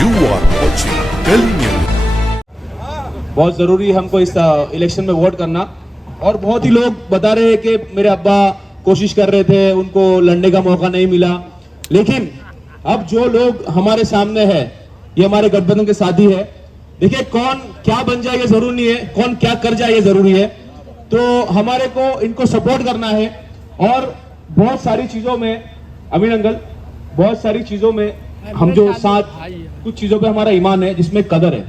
You are watching Telenews. बहुत ज़रूरी है हमको इस इलेक्शन में वोट करना। और बहुत ही लोग बता रहे हैं कि मेरे अब्बा कोशिश कर रहे थे, उनको लड़ने का मौका नहीं मिला। लेकिन अब जो लोग हमारे सामने है, ये हमारे गठबंधन के साथी है। देखिए, कौन क्या बन जाए ये जरूरी नहीं है, कौन क्या कर जाए ये जरूरी है। तो हमारे को इनको सपोर्ट करना है। और बहुत सारी चीजों में अमीन अंकल, बहुत सारी चीजों में हम जो साथ, कुछ चीजों पे हमारा ईमान है, जिसमें कदर है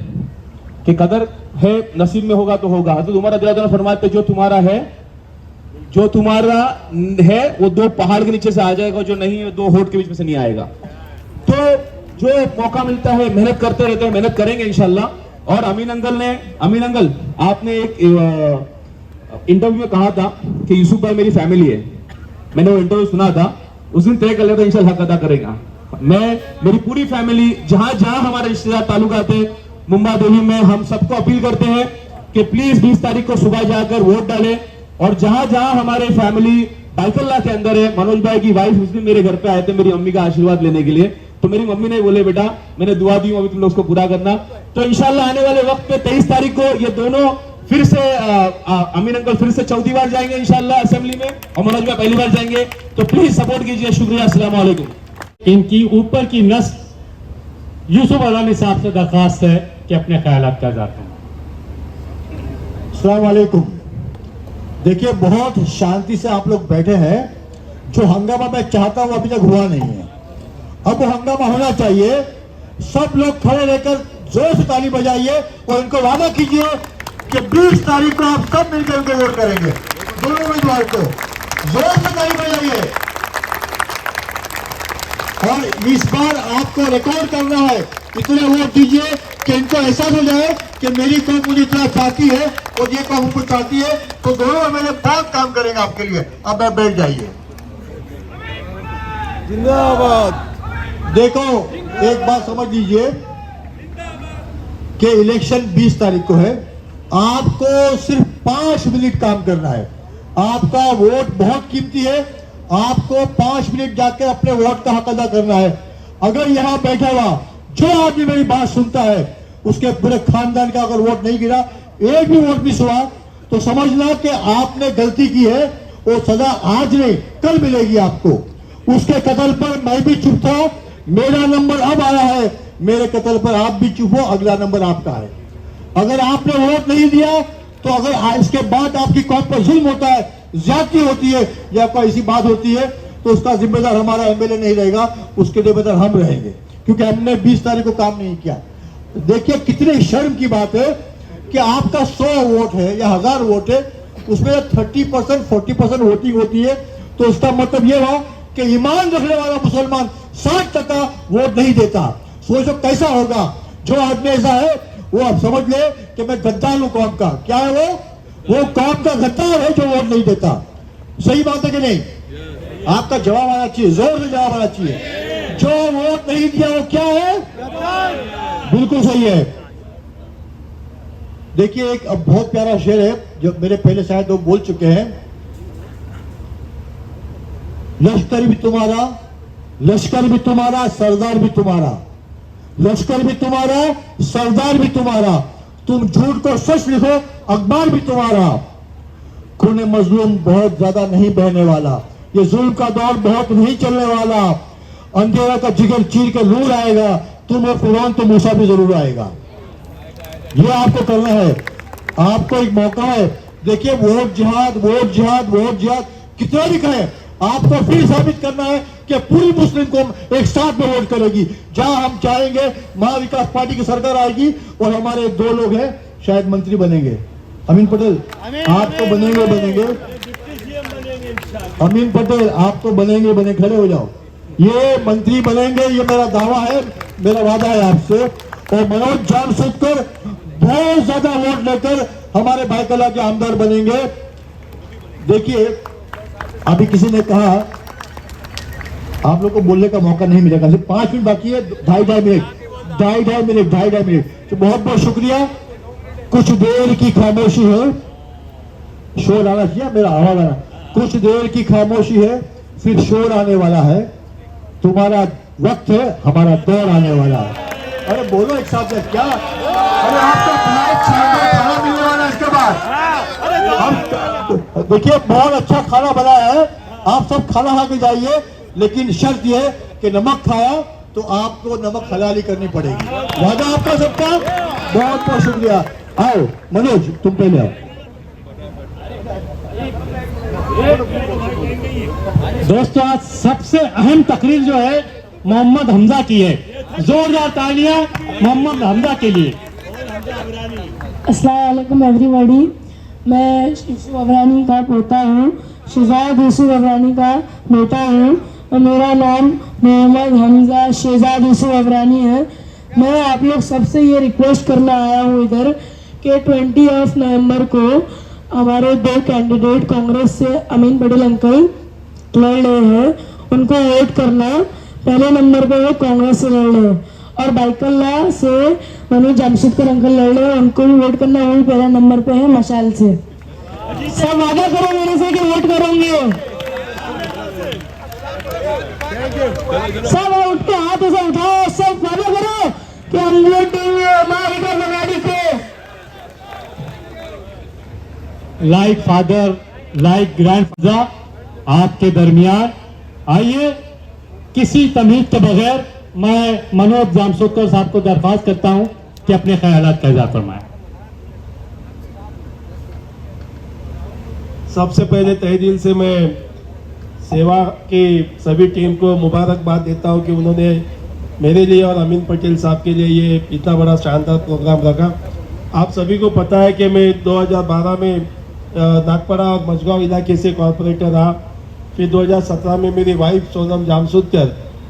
कि कदर है, नसीब में होगा तो होगा। हज़रत उमर रज़ी अल्लाह अन्हु फरमाते, जो तुम्हारा है वो दो पहाड़ के नीचे से आ जाएगा, जो नहीं है दो होठ के बीच में से नहीं आएगा। तो जो मौका मिलता है मेहनत करते रहते हैं, मेहनत करेंगे इंशाल्लाह। और अमीन अंकल आपने एक इंटरव्यू में कहा था कि यूसुफ भाई मेरी फैमिली है। मैंने वो इंटरव्यू सुना था, उस दिन तय कर लिया था इंशाल्लाह हक अदा करेगा। मेरी पूरी फैमिली, जहां जहां हमारे रिश्तेदार ताल्लुकात है मुंबा देवी में, हम सबको अपील करते हैं कि प्लीज 20 तारीख को सुबह जाकर वोट डालें। और जहां जहां हमारे फैमिली बाइकल्ला के अंदर है, मनोज भाई की वाइफ उस दिन मेरे घर पे आए थे मेरी मम्मी का आशीर्वाद लेने के लिए। तो मेरी मम्मी ने बोले, बेटा मैंने दुआ दी, अभी तुम लोग उसको पूरा करना। तो इंशाल्लाह आने वाले वक्त पे 23 तारीख को ये दोनों फिर से अमीन अंकल फिर से चौथी बार जाएंगे इंशाल्लाह असेंबली में, और मनोज भाई पहली बार जाएंगे। तो प्लीज सपोर्ट कीजिए। शुक्रिया, अस्सलाम वालेकुम। इनकी ऊपर की नस यूसुफ अलानी साहब से दरखास्त है कि अपने ख्यालात क्या जाते हैं। अस्सलाम वालेकुम। देखिए, बहुत शांति से आप लोग बैठे हैं। जो हंगामा मैं चाहता हूं अभी तक हुआ नहीं है, अब वो हंगामा होना चाहिए। सब लोग खड़े रहकर जोर से ताली बजाइए और इनको वादा कीजिए कि 20 तारीख को आप सब मिलकर उनको वोट करेंगे। दोनों उम्मीदवार को जोर से ताली बजाइए। और इस बार आपको रिकॉर्ड करना है, इतने वोट दीजिए कि इनको एहसास हो जाए कि मेरी कौम मुझे इतना चाहती है और ये कौम हमको चाहती है। तो दोनों मेरे बहुत काम करेंगे आपके लिए। अब आप बैठ जाइए। जिंदाबाद। देखो, एक बात समझ लीजिए कि इलेक्शन 20 तारीख को है। आपको सिर्फ 5 मिनट काम करना है। आपका वोट बहुत कीमती है। आपको 5 मिनट जाकर अपने वोट का हक अदा करना है। अगर यहाँ बैठा हुआ जो आदमी मेरी बात सुनता है, उसके पूरे खानदान का अगर वोट नहीं गिरा, एक भी वोट मिस हुआ, तो समझना कि आपने गलती की है। वो सजा आज नहीं कल मिलेगी आपको। उसके कत्ल पर मैं भी चुप था, मेरा नंबर अब आया है। मेरे कत्ल पर आप भी चुप हो, अगला नंबर आपका है। अगर आपने वोट नहीं दिया, तो अगर इसके बाद आपकी कौम पर जुल्म होता है, ज्यादती होती है या कोई ऐसी बात होती है, तो उसका जिम्मेदार हमारा एमएलए नहीं रहेगा, उसके जिम्मेदार हम रहेंगे, क्योंकि हमने 20 तारीख को काम नहीं किया। देखिए, कितनी शर्म की बात है कि आपका 100 वोट है या 1000 वोट है, उसमें 30% 40% वोटिंग होती है। तो उसका मतलब यह हुआ कि ईमान रखने वाला मुसलमान 60% वोट नहीं देता। सोचो कैसा होगा। जो आदमी ऐसा है वो अब समझ ले कि मैं गद्दार हूं कौम का। क्या है वो कौम का गद्दार है जो वोट नहीं देता। सही बात है कि नहीं? आपका जवाब आना चाहिए, जोर से जवाब आना चाहिए। जो वोट नहीं दिया वो क्या है? बिल्कुल सही है। देखिए, एक अब बहुत प्यारा शेर है जो मेरे पहले शायद लोग बोल चुके हैं। लश्कर भी तुम्हारा, लश्कर भी तुम्हारा, सरदार भी तुम्हारा। लश्कर भी तुम्हारा, सरदार भी तुम्हारा। तुम झूठ को सच लिखो, अखबार भी तुम्हारा। खून मजलूम बहुत ज्यादा नहीं बहने वाला, ये जुल्म का दौर बहुत नहीं चलने वाला। अंधेरा का जिगर चीर के नूर आएगा, तुम्हें फिरौन तो मूसा भी जरूर आएगा। ये आपको करना है। आपको एक मौका है। देखिए, वोट जिहाद, वोट जिहाद, वोट जिहाद कितना लिखा है। आपको फिर साबित करना है कि पूरी मुस्लिम कौम एक साथ में वोट करेगी। जहां हम चाहेंगे महाविकास पार्टी की सरकार आएगी और हमारे 2 लोग हैं शायद मंत्री बनेंगे। अमीन पटेल आप तो बनेंगे। अमीन पटेल आप तो बनेंगे, खड़े हो जाओ। ये मंत्री बनेंगे, ये मेरा दावा है, मेरा वादा है आपसे। और मनोज जामशेदकर बहुत ज्यादा वोट लेकर हमारे भाईकला के आमदार बनेंगे। देखिए, अभी किसी ने कहा आप लोग को बोलने का मौका नहीं मिलेगा, सिर्फ 5 मिनट बाकी है, ढाई मिनट। तो बहुत बहुत शुक्रिया। कुछ देर की खामोशी है, शोर आना चाहिए, मेरा आवाज आना। कुछ देर की खामोशी है, फिर शोर आने वाला है। तुम्हारा वक्त है, हमारा दौर आने वाला है। अरे बोलो एक साथ में क्या? अरे आपको खाना मिलने वाला है इसके बाद। हम देखिए बहुत अच्छा खाना बनाया है, आप सब खाना खा के जाइए, लेकिन शर्त यह है कि नमक खाया तो आपको नमक हलाली करनी पड़ेगी। वादा आपका सबका। बहुत बहुत शुक्रिया। आओ मनोज तुम पहले आओ। दोस्तों आज सबसे अहम तकरीर जो है मोहम्मद हमजा की है। जोरदार तालियां मोहम्मद हमजा के लिए। अस्सलाम वालेकुम एवरीबॉडी। मैं यूसुफ अबरानी का पोता हूँ, शहजाद यूसुफ अबरानी का बेटा हूँ और मेरा नाम मोहम्मद हमजा शहजाद यूसुफ अबरानी है। मैं आप लोग सबसे ये रिक्वेस्ट करना आया हूँ इधर कि 20 नवंबर को हमारे 2 कैंडिडेट कांग्रेस से अमीन पटेल अंकल लड़ रहे हैं, उनको वोट करना। पहले नंबर पे वो कांग्रेस से लड़ रहे हैं और बाइकल्ला से मनोज जामशेदकर अंकल लड़ रहे हैं, उनको भी वोट करना। वो भी पहले नंबर पे है मशाल से। सब वादा करो मेरे से कि वोट करोगे। सब उठ के हाथ ऐसे उठाओ, सब वादा करो कि हम वोट देंगे मारिका बनानी को। लाइक फादर लाइक ग्रैंडफादर आपके दरमियान आइए। किसी तमीज के बगैर मैं मनोज जामशेदकर साहब को दरख्वास्त करता हूं कि अपने ख्यालात का इज़हार फरमाएं। सबसे पहले तहे दिल से मैं सेवा की सभी टीम को मुबारकबाद देता हूं कि उन्होंने मेरे लिए और अमीन पटेल साहब के लिए ये इतना बड़ा शानदार प्रोग्राम रखा। आप सभी को पता है कि मैं 2012 में नागपड़ा और मझगांव इलाके से कॉरपोरेटर रहा। फिर 2017 में मेरी वाइफ सोनम जामशेदकर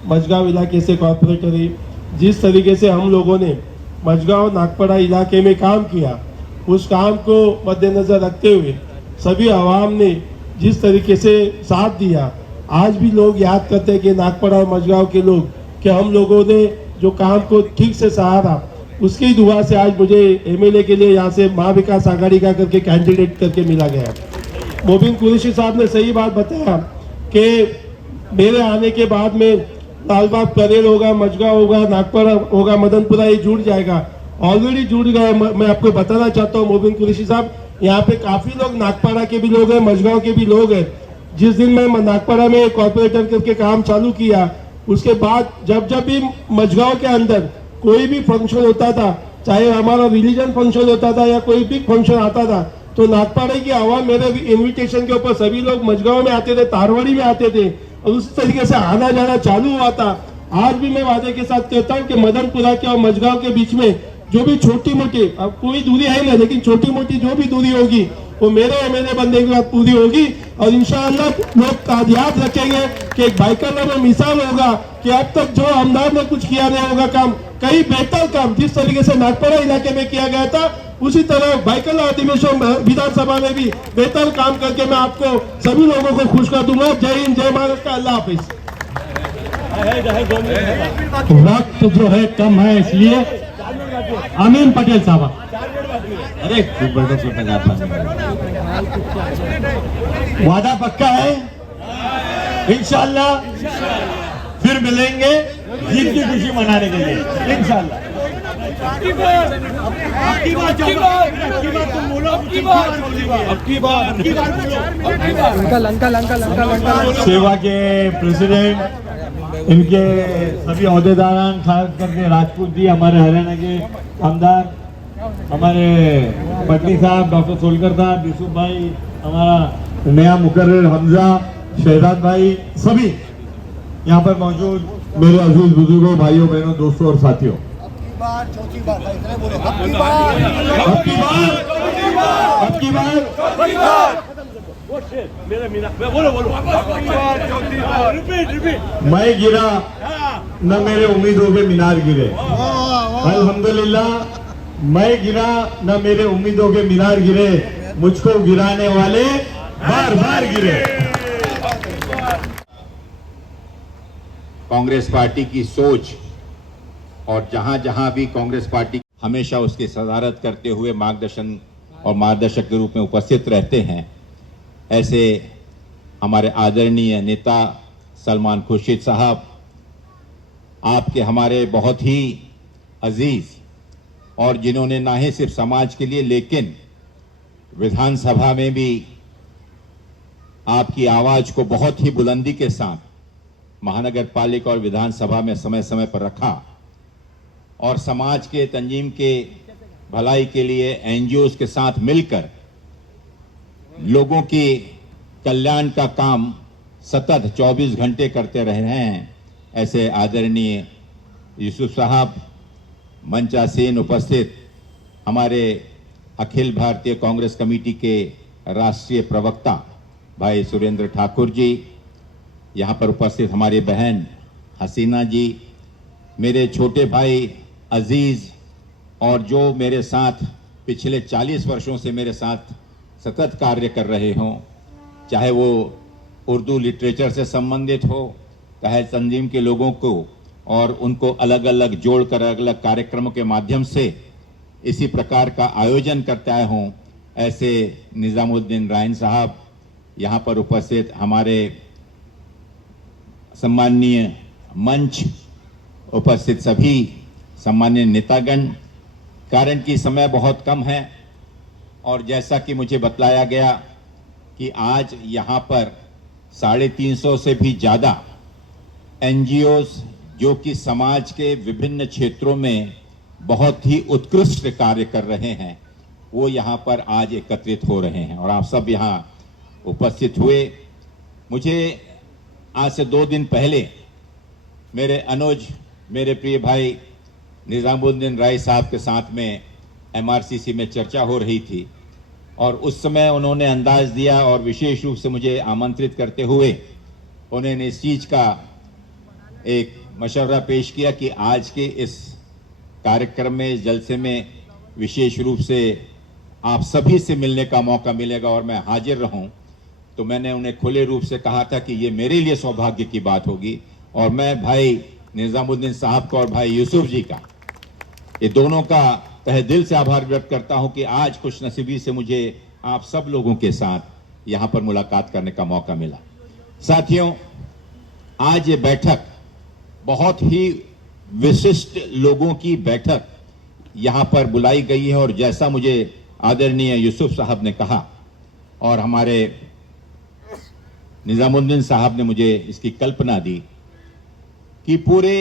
मझगांव इलाके से कॉरपोरेटर रही। जिस तरीके से हम लोगों ने मझगांव नागपड़ा इलाके में काम किया, उस काम को मद्देनज़र रखते हुए सभी आवाम ने जिस तरीके से साथ दिया, आज भी लोग याद करते हैं कि नागपड़ा और मझगांव के लोग कि हम लोगों ने जो काम को ठीक से सहारा, उसकी दुआ से आज मुझे एमएलए के लिए यहाँ से महाविकास आघाड़ी का करके कैंडिडेट करके मिला गया। मोबिन कुरैशी साहब ने सही बात बताया कि मेरे आने के बाद में लालबाग परेल होगा, मझगांव होगा, नागपड़ा होगा, मदनपुरा ये जुड़ जाएगा। ऑलरेडी जुड़ गए। मैं आपको बताना चाहता हूँ मोबिन कुरैशी साहब, यहाँ पे काफी लोग नागपड़ा के भी लोग हैं, मझगांव के भी लोग हैं। जिस दिन मैं नागपड़ा में कॉर्पोरेटर करके काम चालू किया, उसके बाद जब भी मझगांव के अंदर कोई भी फंक्शन होता था, चाहे हमारा रिलीजन फंक्शन होता था या कोई भी फंक्शन आता था, तो नागपाड़ा की आवाम मेरे इनविटेशन के ऊपर सभी लोग मझगांव में आते थे, तारवाड़ी में आते थे और उसी तरीके से आना जाना चालू हुआ था। आज भी मैं वादे के साथ कहता हूँ कि मदनपुरा के और मझगांव के बीच में जो भी छोटी मोटी, अब कोई दूरी है नहीं, लेकिन छोटी मोटी जो भी दूरी होगी वो मेरे एमएलए बनने के बाद पूरी होगी। और इंशाअल्लाह लोग याद रखेंगे कि एक बाइकल्ला में मिसाल होगा कि अब तक जो हमदार ने कुछ किया नहीं होगा काम, कई बेहतर काम जिस तरीके से नागपड़ा इलाके में किया गया था, उसी तरह बाइकल्ला अधिवेशन विधानसभा में भी बेहतर काम करके मैं आपको सभी लोगों को खुश कर दूंगा। जय हिंद, जय महाराष्ट्र, अल्लाह हाफिज। वक्त जो है कम है, इसलिए अमीन पटेल साहब। अरे वादा पक्का है, इंशाअल्लाह फिर मिलेंगे जीत की खुशी मनाने के लिए इंशाअल्लाह। सेवा के प्रेसिडेंट, इनके सभी अहदेदारान, खास करके राजपूत जी, हमारे हरियाणा के आमदार, हमारे पटनी साहब, डॉक्टर सोलकर साहब, यूसुफ भाई, हमारा नया मुकर्रर हमजा, शहजाद भाई, सभी यहाँ पर मौजूद मेरे अजीज बुजुर्गों, भाइयों बहनों, दोस्तों और साथियों, अब की बार मैं गिरा न मेरे उम्मीदों पे मीनार गिरे। अल्हम्दुलिल्लाह, मैं गिरा न मेरे उम्मीदों के मीनार गिरे, मुझको गिराने वाले बार बार गिरे। कांग्रेस पार्टी की सोच और जहां जहां भी कांग्रेस पार्टी हमेशा उसकी सदारत करते हुए मार्गदर्शन और मार्गदर्शक के रूप में उपस्थित रहते हैं, ऐसे हमारे आदरणीय नेता सलमान खुर्शीद साहब, आपके हमारे बहुत ही अजीज और जिन्होंने ना ही सिर्फ समाज के लिए लेकिन विधानसभा में भी आपकी आवाज को बहुत ही बुलंदी के साथ महानगर पालिका और विधानसभा में समय समय पर रखा और समाज के तंजीम के भलाई के लिए एनजीओज के साथ मिलकर लोगों के कल्याण का काम सतत 24 घंटे करते रहे हैं, ऐसे आदरणीय यूसुफ साहब, मंचासीन उपस्थित हमारे अखिल भारतीय कांग्रेस कमेटी के राष्ट्रीय प्रवक्ता भाई सुरेंद्र ठाकुर जी, यहाँ पर उपस्थित हमारी बहन हसीना जी, मेरे छोटे भाई अजीज और जो मेरे साथ पिछले 40 वर्षों से मेरे साथ सतत कार्य कर रहे हों, चाहे वो उर्दू लिटरेचर से संबंधित हो, चाहे तंजीम के लोगों को और उनको अलग अलग जोड़कर अलग अलग कार्यक्रमों के माध्यम से इसी प्रकार का आयोजन करते आए हों, ऐसे निजामुद्दीन रायन साहब, यहाँ पर उपस्थित हमारे सम्माननीय मंच उपस्थित सभी सम्माननीय नेतागण, कारण कि समय बहुत कम है और जैसा कि मुझे बतलाया गया कि आज यहाँ पर 350 से भी ज़्यादा एनजीओज जो कि समाज के विभिन्न क्षेत्रों में बहुत ही उत्कृष्ट कार्य कर रहे हैं, वो यहाँ पर आज एकत्रित हो रहे हैं और आप सब यहाँ उपस्थित हुए। मुझे आज से 2 दिन पहले मेरे अनुज, मेरे प्रिय भाई निजामुद्दीन राय साहब के साथ में एमआरसीसी में चर्चा हो रही थी और उस समय उन्होंने अंदाज दिया और विशेष रूप से मुझे आमंत्रित करते हुए उन्होंने इस चीज का एक मशवरा पेश किया कि आज के इस कार्यक्रम में, इस जलसे में विशेष रूप से आप सभी से मिलने का मौका मिलेगा और मैं हाजिर रहूं। तो मैंने उन्हें खुले रूप से कहा था कि ये मेरे लिए सौभाग्य की बात होगी और मैं भाई निजामुद्दीन साहब का और भाई यूसुफ जी का, ये दोनों का तहे दिल से आभार व्यक्त करता हूं कि आज खुशनसीबी से मुझे आप सब लोगों के साथ यहां पर मुलाकात करने का मौका मिला। साथियों, आज ये बैठक बहुत ही विशिष्ट लोगों की बैठक यहां पर बुलाई गई है और जैसा मुझे आदरणीय यूसुफ साहब ने कहा और हमारे निजामुद्दीन साहब ने मुझे इसकी कल्पना दी कि पूरे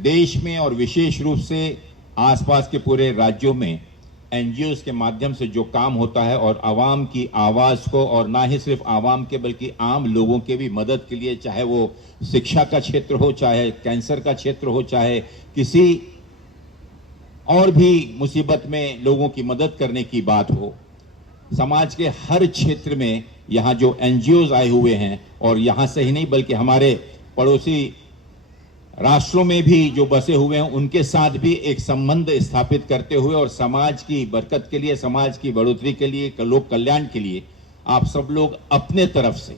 देश में और विशेष रूप से आसपास के पूरे राज्यों में एनजीओज के माध्यम से जो काम होता है और आवाम की आवाज को, और ना ही सिर्फ आवाम के बल्कि आम लोगों के भी मदद के लिए, चाहे वो शिक्षा का क्षेत्र हो, चाहे कैंसर का क्षेत्र हो, चाहे किसी और भी मुसीबत में लोगों की मदद करने की बात हो, समाज के हर क्षेत्र में यहाँ जो एनजीओज आए हुए हैं और यहाँ से ही नहीं बल्कि हमारे पड़ोसी राष्ट्रों में भी जो बसे हुए हैं उनके साथ भी एक संबंध स्थापित करते हुए और समाज की बरकत के लिए, समाज की बढ़ोतरी के लिए, लोक कल्याण के लिए आप सब लोग अपने तरफ से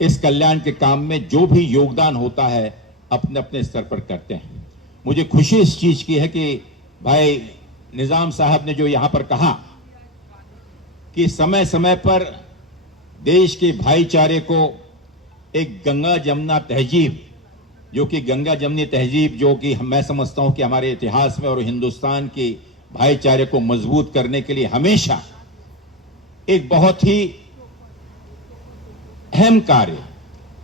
इस कल्याण के काम में जो भी योगदान होता है अपने अपने स्तर पर करते हैं। मुझे खुशी इस चीज की है कि भाई निजाम साहब ने जो यहां पर कहा कि समय समय पर देश के भाईचारे को एक गंगा जमुना तहजीब, जो कि गंगा जमनी तहजीब जो कि मैं समझता हूं कि हमारे इतिहास में और हिंदुस्तान के भाईचारे को मजबूत करने के लिए हमेशा एक बहुत ही अहम कार्य,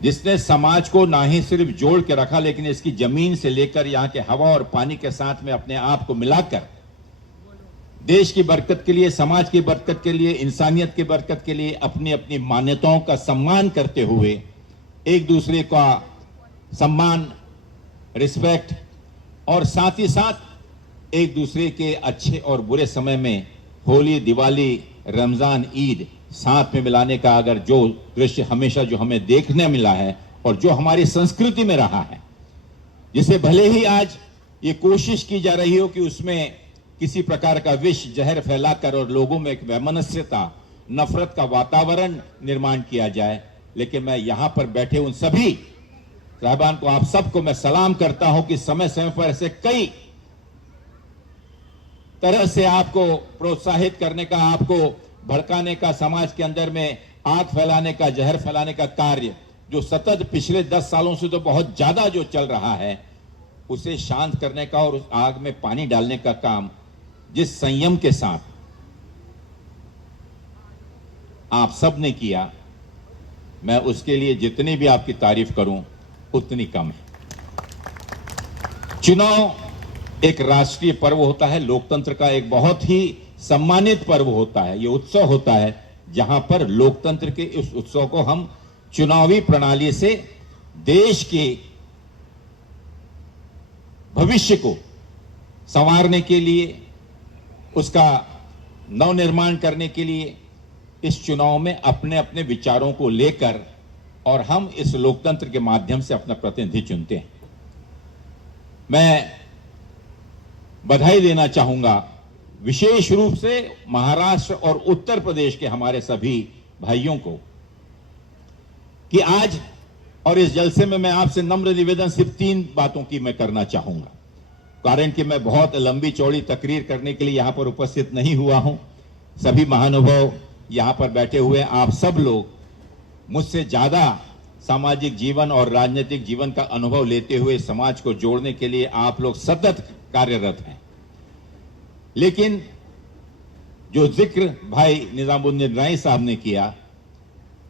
जिसने समाज को ना ही सिर्फ जोड़ के रखा लेकिन इसकी जमीन से लेकर यहाँ के हवा और पानी के साथ में अपने आप को मिलाकर देश की बरकत के लिए, समाज की बरकत के लिए, इंसानियत की बरकत के लिए अपनी अपनी मान्यताओं का सम्मान करते हुए एक दूसरे का सम्मान, रिस्पेक्ट और साथ ही साथ एक दूसरे के अच्छे और बुरे समय में होली, दिवाली, रमजान, ईद साथ में मिलाने का अगर जो दृश्य हमेशा जो हमें देखने मिला है और जो हमारी संस्कृति में रहा है, जिसे भले ही आज ये कोशिश की जा रही हो कि उसमें किसी प्रकार का विष जहर फैलाकर और लोगों में एक वैमनस्यता, नफरत का वातावरण निर्माण किया जाए, लेकिन मैं यहां पर बैठे उन सभी साहबान को, आप सबको मैं सलाम करता हूं कि समय समय पर ऐसे कई तरह से आपको प्रोत्साहित करने का, आपको भड़काने का, समाज के अंदर में आग फैलाने का, जहर फैलाने का कार्य जो सतत पिछले 10 सालों से तो बहुत ज्यादा जो चल रहा है, उसे शांत करने का और उस आग में पानी डालने का काम जिस संयम के साथ आप सब ने किया, मैं उसके लिए जितनी भी आपकी तारीफ करूं उतनी कम है। चुनाव एक राष्ट्रीय पर्व होता है, लोकतंत्र का एक बहुत ही सम्मानित पर्व होता है। ये उत्सव होता है जहां पर लोकतंत्र के इस उत्सव को हम चुनावी प्रणाली से देश के भविष्य को संवारने के लिए, उसका नवनिर्माण करने के लिए इस चुनाव में अपने अपने विचारों को लेकर और हम इस लोकतंत्र के माध्यम से अपना प्रतिनिधि चुनते हैं। मैं बधाई देना चाहूंगा विशेष रूप से महाराष्ट्र और उत्तर प्रदेश के हमारे सभी भाइयों को कि आज और इस जलसे में मैं आपसे नम्र निवेदन सिर्फ 3 बातों की मैं करना चाहूंगा, कारण कि मैं बहुत लंबी चौड़ी तकरीर करने के लिए यहां पर उपस्थित नहीं हुआ हूं। सभी महानुभाव यहां पर बैठे हुए आप सब लोग मुझसे ज्यादा सामाजिक जीवन और राजनीतिक जीवन का अनुभव लेते हुए समाज को जोड़ने के लिए आप लोग सतत कार्यरत हैं। लेकिन जो जिक्र भाई निजामुद्दीन राय साहब ने किया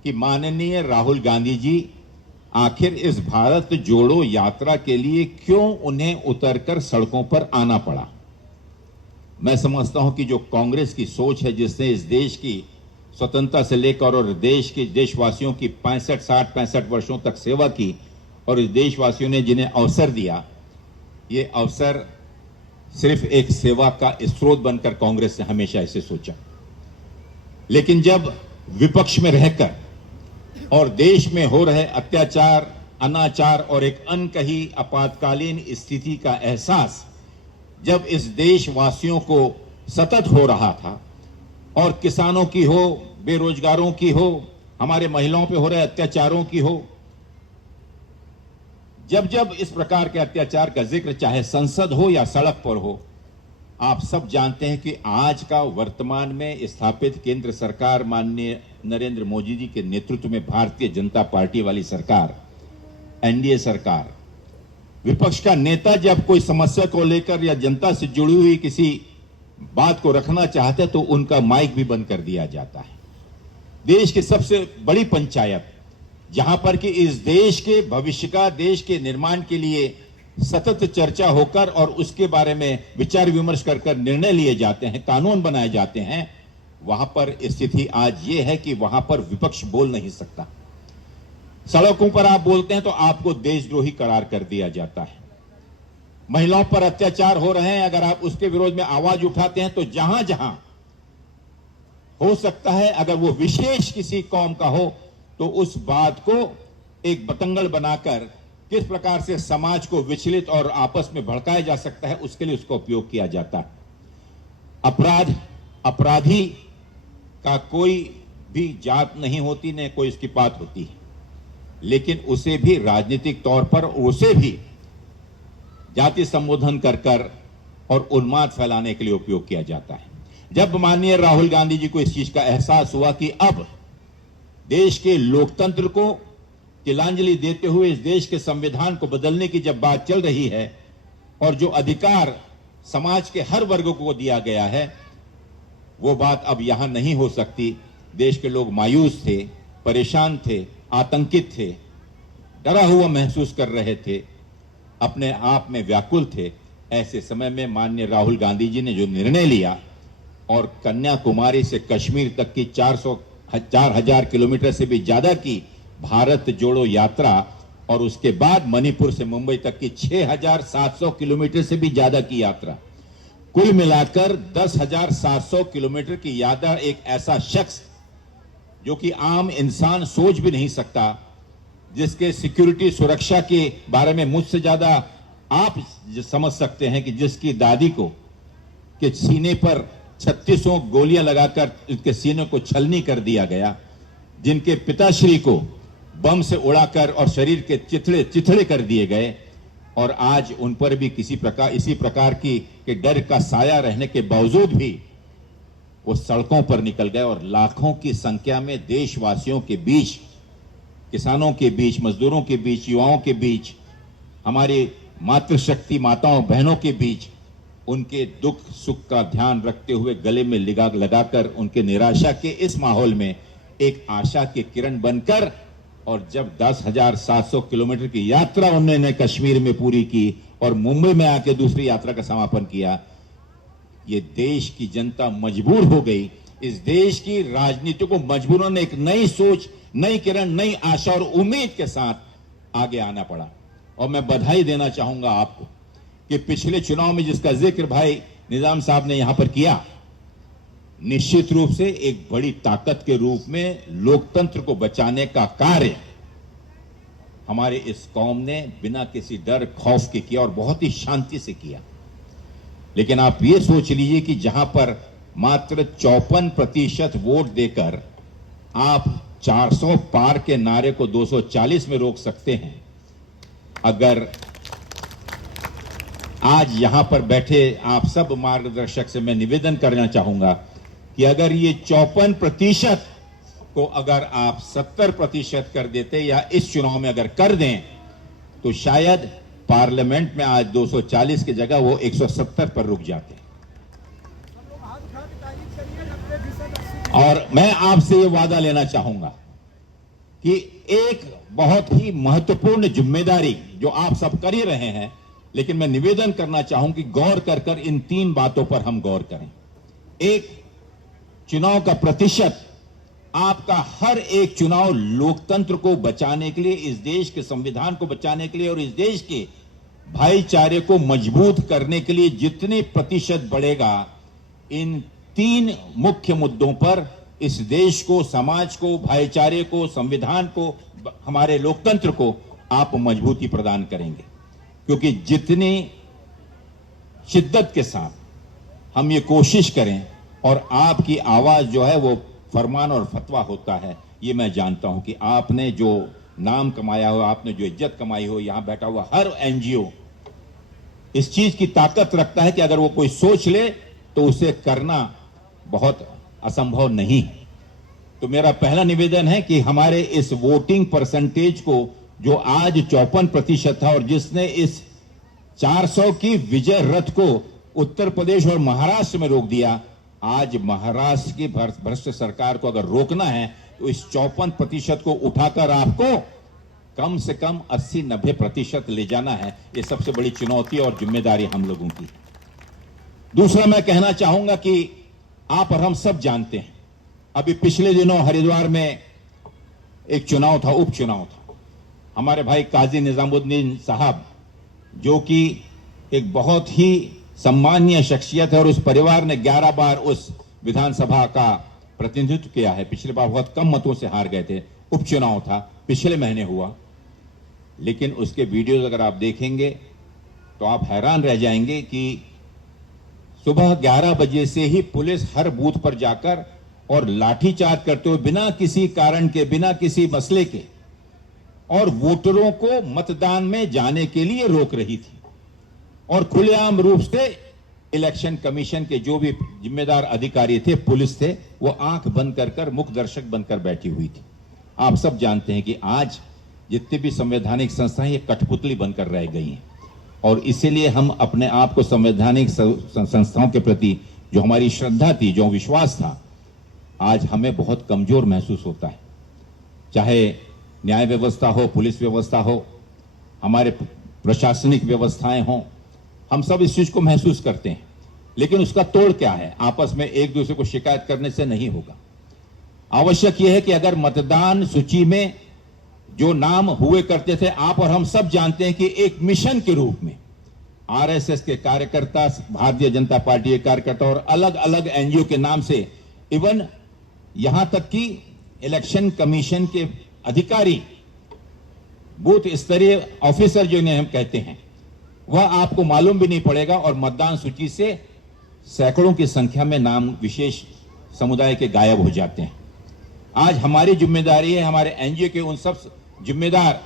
कि माननीय राहुल गांधी जी आखिर इस भारत जोड़ो यात्रा के लिए क्यों उन्हें उतरकर सड़कों पर आना पड़ा, मैं समझता हूं कि जो कांग्रेस की सोच है, जिसने इस देश की स्वतंत्रता से लेकर और देश के देशवासियों की 65 वर्षों तक सेवा की और इस देशवासियों ने जिन्हें अवसर दिया, ये अवसर सिर्फ एक सेवा का स्रोत बनकर कांग्रेस ने हमेशा इसे सोचा। लेकिन जब विपक्ष में रहकर और देश में हो रहे अत्याचार, अनाचार और एक अनकही आपातकालीन स्थिति का एहसास जब इस देशवासियों को सतत हो रहा था, और किसानों की हो, बेरोजगारों की हो, हमारे महिलाओं पे हो रहे अत्याचारों की हो, जब जब इस प्रकार के अत्याचार का जिक्र चाहे संसद हो या सड़क पर हो, आप सब जानते हैं कि आज का वर्तमान में स्थापित केंद्र सरकार माननीय नरेंद्र मोदी जी के नेतृत्व में भारतीय जनता पार्टी वाली सरकार, एनडीए सरकार, विपक्ष का नेता जब कोई समस्या को लेकर या जनता से जुड़ी हुई किसी बात को रखना चाहते तो उनका माइक भी बंद कर दिया जाता है। देश की सबसे बड़ी पंचायत, जहां पर कि इस देश के भविष्य का, देश के निर्माण के लिए सतत चर्चा होकर और उसके बारे में विचार विमर्श कर निर्णय लिए जाते हैं, कानून बनाए जाते हैं, वहां पर स्थिति आज ये है कि वहां पर विपक्ष बोल नहीं सकता। सड़कों पर आप बोलते हैं तो आपको देशद्रोही करार कर दिया जाता है। महिलाओं पर अत्याचार हो रहे हैं, अगर आप उसके विरोध में आवाज उठाते हैं तो जहां जहां हो सकता है, अगर वो विशेष किसी कौम का हो, तो उस बात को एक बतंगड़ बनाकर किस प्रकार से समाज को विचलित और आपस में भड़काया जा सकता है, उसके लिए उसका उपयोग किया जाता है। अपराधी का कोई भी जात नहीं होती, न कोई उसकी बात होती है, लेकिन उसे भी राजनीतिक तौर पर, उसे भी जाति संबोधन कर और उन्माद फैलाने के लिए उपयोग किया जाता है। जब माननीय राहुल गांधी जी को इस चीज का एहसास हुआ कि अब देश के लोकतंत्र को तिलांजलि देते हुए इस देश के संविधान को बदलने की जब बात चल रही है और जो अधिकार समाज के हर वर्ग को दिया गया है, वो बात अब यहां नहीं हो सकती। देश के लोग मायूस थे, परेशान थे, आतंकित थे, डरा हुआ महसूस कर रहे थे, अपने आप में व्याकुल थे। ऐसे समय में माननीय राहुल गांधी जी ने जो निर्णय लिया और कन्याकुमारी से कश्मीर तक की 4,000 किलोमीटर से भी ज्यादा की भारत जोड़ो यात्रा और उसके बाद मणिपुर से मुंबई तक की 6,700 किलोमीटर से भी ज्यादा की यात्रा, कुल मिलाकर 10,700 किलोमीटर की यात्रा, एक ऐसा शख्स जो कि आम इंसान सोच भी नहीं सकता, जिसके सिक्योरिटी सुरक्षा के बारे में मुझसे ज्यादा आप समझ सकते हैं कि जिसकी दादी को के सीने पर 3600 गोलियां लगाकर उसके सीने को छलनी कर दिया गया, जिनके पिताश्री को बम से उड़ाकर और शरीर के चिथड़े कर दिए गए, और आज उन पर भी इसी प्रकार की के डर का साया रहने के बावजूद भी वो सड़कों पर निकल गए और लाखों की संख्या में देशवासियों के बीच, किसानों के बीच, मजदूरों के बीच, युवाओं के बीच, हमारे मातृशक्ति माताओं बहनों के बीच उनके दुख सुख का ध्यान रखते हुए गले में लगाकर उनके निराशा के इस माहौल में एक आशा की किरण बनकर, और जब 10,700 किलोमीटर की यात्रा उन्होंने कश्मीर में पूरी की और मुंबई में आके दूसरी यात्रा का समापन किया, ये देश की जनता मजबूर हो गई। इस देश की राजनीति को मजबूरन एक नई सोच, नई किरण, नई आशा और उम्मीद के साथ आगे आना पड़ा। और मैं बधाई देना चाहूंगा आपको कि पिछले चुनाव में जिसका जिक्र भाई निजाम साहब ने यहां पर किया, निश्चित रूप से एक बड़ी ताकत के रूप में लोकतंत्र को बचाने का कार्य हमारे इस कौम ने बिना किसी डर खौफ के किया और बहुत ही शांति से किया। लेकिन आप ये सोच लीजिए कि जहां पर मात्र 54% वोट देकर आप 400 पार के नारे को 240 में रोक सकते हैं, अगर आज यहां पर बैठे आप सब मार्गदर्शक से मैं निवेदन करना चाहूंगा कि अगर ये 54% को अगर आप 70% कर देते या इस चुनाव में अगर कर दें, तो शायद पार्लियामेंट में आज 240 की जगह वो 170 पर रुक जाते। और मैं आपसे ये वादा लेना चाहूंगा कि एक बहुत ही महत्वपूर्ण जिम्मेदारी जो आप सब कर ही रहे हैं, लेकिन मैं निवेदन करना चाहूं कि गौर कर इन 3 बातों पर हम गौर करें। एक, चुनाव का प्रतिशत। आपका हर एक चुनाव लोकतंत्र को बचाने के लिए, इस देश के संविधान को बचाने के लिए और इस देश के भाईचारे को मजबूत करने के लिए जितने प्रतिशत बढ़ेगा, इन 3 मुख्य मुद्दों पर इस देश को, समाज को, भाईचारे को, संविधान को, हमारे लोकतंत्र को आप मजबूती प्रदान करेंगे। क्योंकि जितनी शिद्दत के साथ हम ये कोशिश करें और आपकी आवाज जो है वो फरमान और फतवा होता है, ये मैं जानता हूं कि आपने जो नाम कमाया हो, आपने जो इज्जत कमाई हो, यहां बैठा हुआ हर एनजीओ इस चीज की ताकत रखता है कि अगर वो कोई सोच ले तो उसे करना बहुत असंभव नहीं। तो मेरा पहला निवेदन है कि हमारे इस वोटिंग परसेंटेज को जो आज 54% था और जिसने इस 400 की विजय रथ को उत्तर प्रदेश और महाराष्ट्र में रोक दिया, आज महाराष्ट्र की भ्रष्ट सरकार को अगर रोकना है तो इस 54% को उठाकर आपको कम से कम 80-90% ले जाना है। ये सबसे बड़ी चुनौती और जिम्मेदारी हम लोगों की। दूसरा मैं कहना चाहूंगा कि आप और हम सब जानते हैं, अभी पिछले दिनों हरिद्वार में एक चुनाव था, उपचुनाव था। हमारे भाई काजी निजामुद्दीन साहब, जो कि एक बहुत ही सम्मानीय शख्सियत है और उस परिवार ने 11 बार उस विधानसभा का प्रतिनिधित्व किया है। पिछले बार बहुत कम मतों से हार गए थे। उपचुनाव था, पिछले महीने हुआ, लेकिन उसके वीडियोज अगर आप देखेंगे तो आप हैरान रह जाएंगे कि सुबह 11 बजे से ही पुलिस हर बूथ पर जाकर और लाठीचार्ज करते हुए बिना किसी कारण के, बिना किसी मसले के, और वोटरों को मतदान में जाने के लिए रोक रही थी। और खुलेआम रूप से इलेक्शन कमीशन के जो भी जिम्मेदार अधिकारी थे, पुलिस थे, वो आंख बंद कर मुख्य दर्शक बनकर बैठी हुई थी। आप सब जानते हैं कि आज जितनी भी संवैधानिक संस्थाएं ये कठपुतली बनकर रह गई हैं, और इसीलिए हम अपने आप को संवैधानिक संस्थाओं के प्रति जो हमारी श्रद्धा थी, जो विश्वास था, आज हमें बहुत कमजोर महसूस होता है। चाहे न्याय व्यवस्था हो, पुलिस व्यवस्था हो, हमारे प्रशासनिक व्यवस्थाएं हों, हम सब इस चीज को महसूस करते हैं। लेकिन उसका तोड़ क्या है? आपस में एक दूसरे को शिकायत करने से नहीं होगा। आवश्यक यह है कि अगर मतदान सूची में जो नाम हुए करते थे, आप और हम सब जानते हैं कि एक मिशन के रूप में आरएसएस के कार्यकर्ता, भारतीय जनता पार्टी के कार्यकर्ता और अलग अलग एनजीओ के नाम से, इवन यहां तक कि इलेक्शन कमीशन के अधिकारी, बूथ स्तरीय ऑफिसर जिन्हें हम कहते हैं, वह आपको मालूम भी नहीं पड़ेगा और मतदान सूची से सैकड़ों की संख्या में नाम विशेष समुदाय के गायब हो जाते हैं। आज हमारी जिम्मेदारी है, हमारे एनजीओ के उन सब जिम्मेदार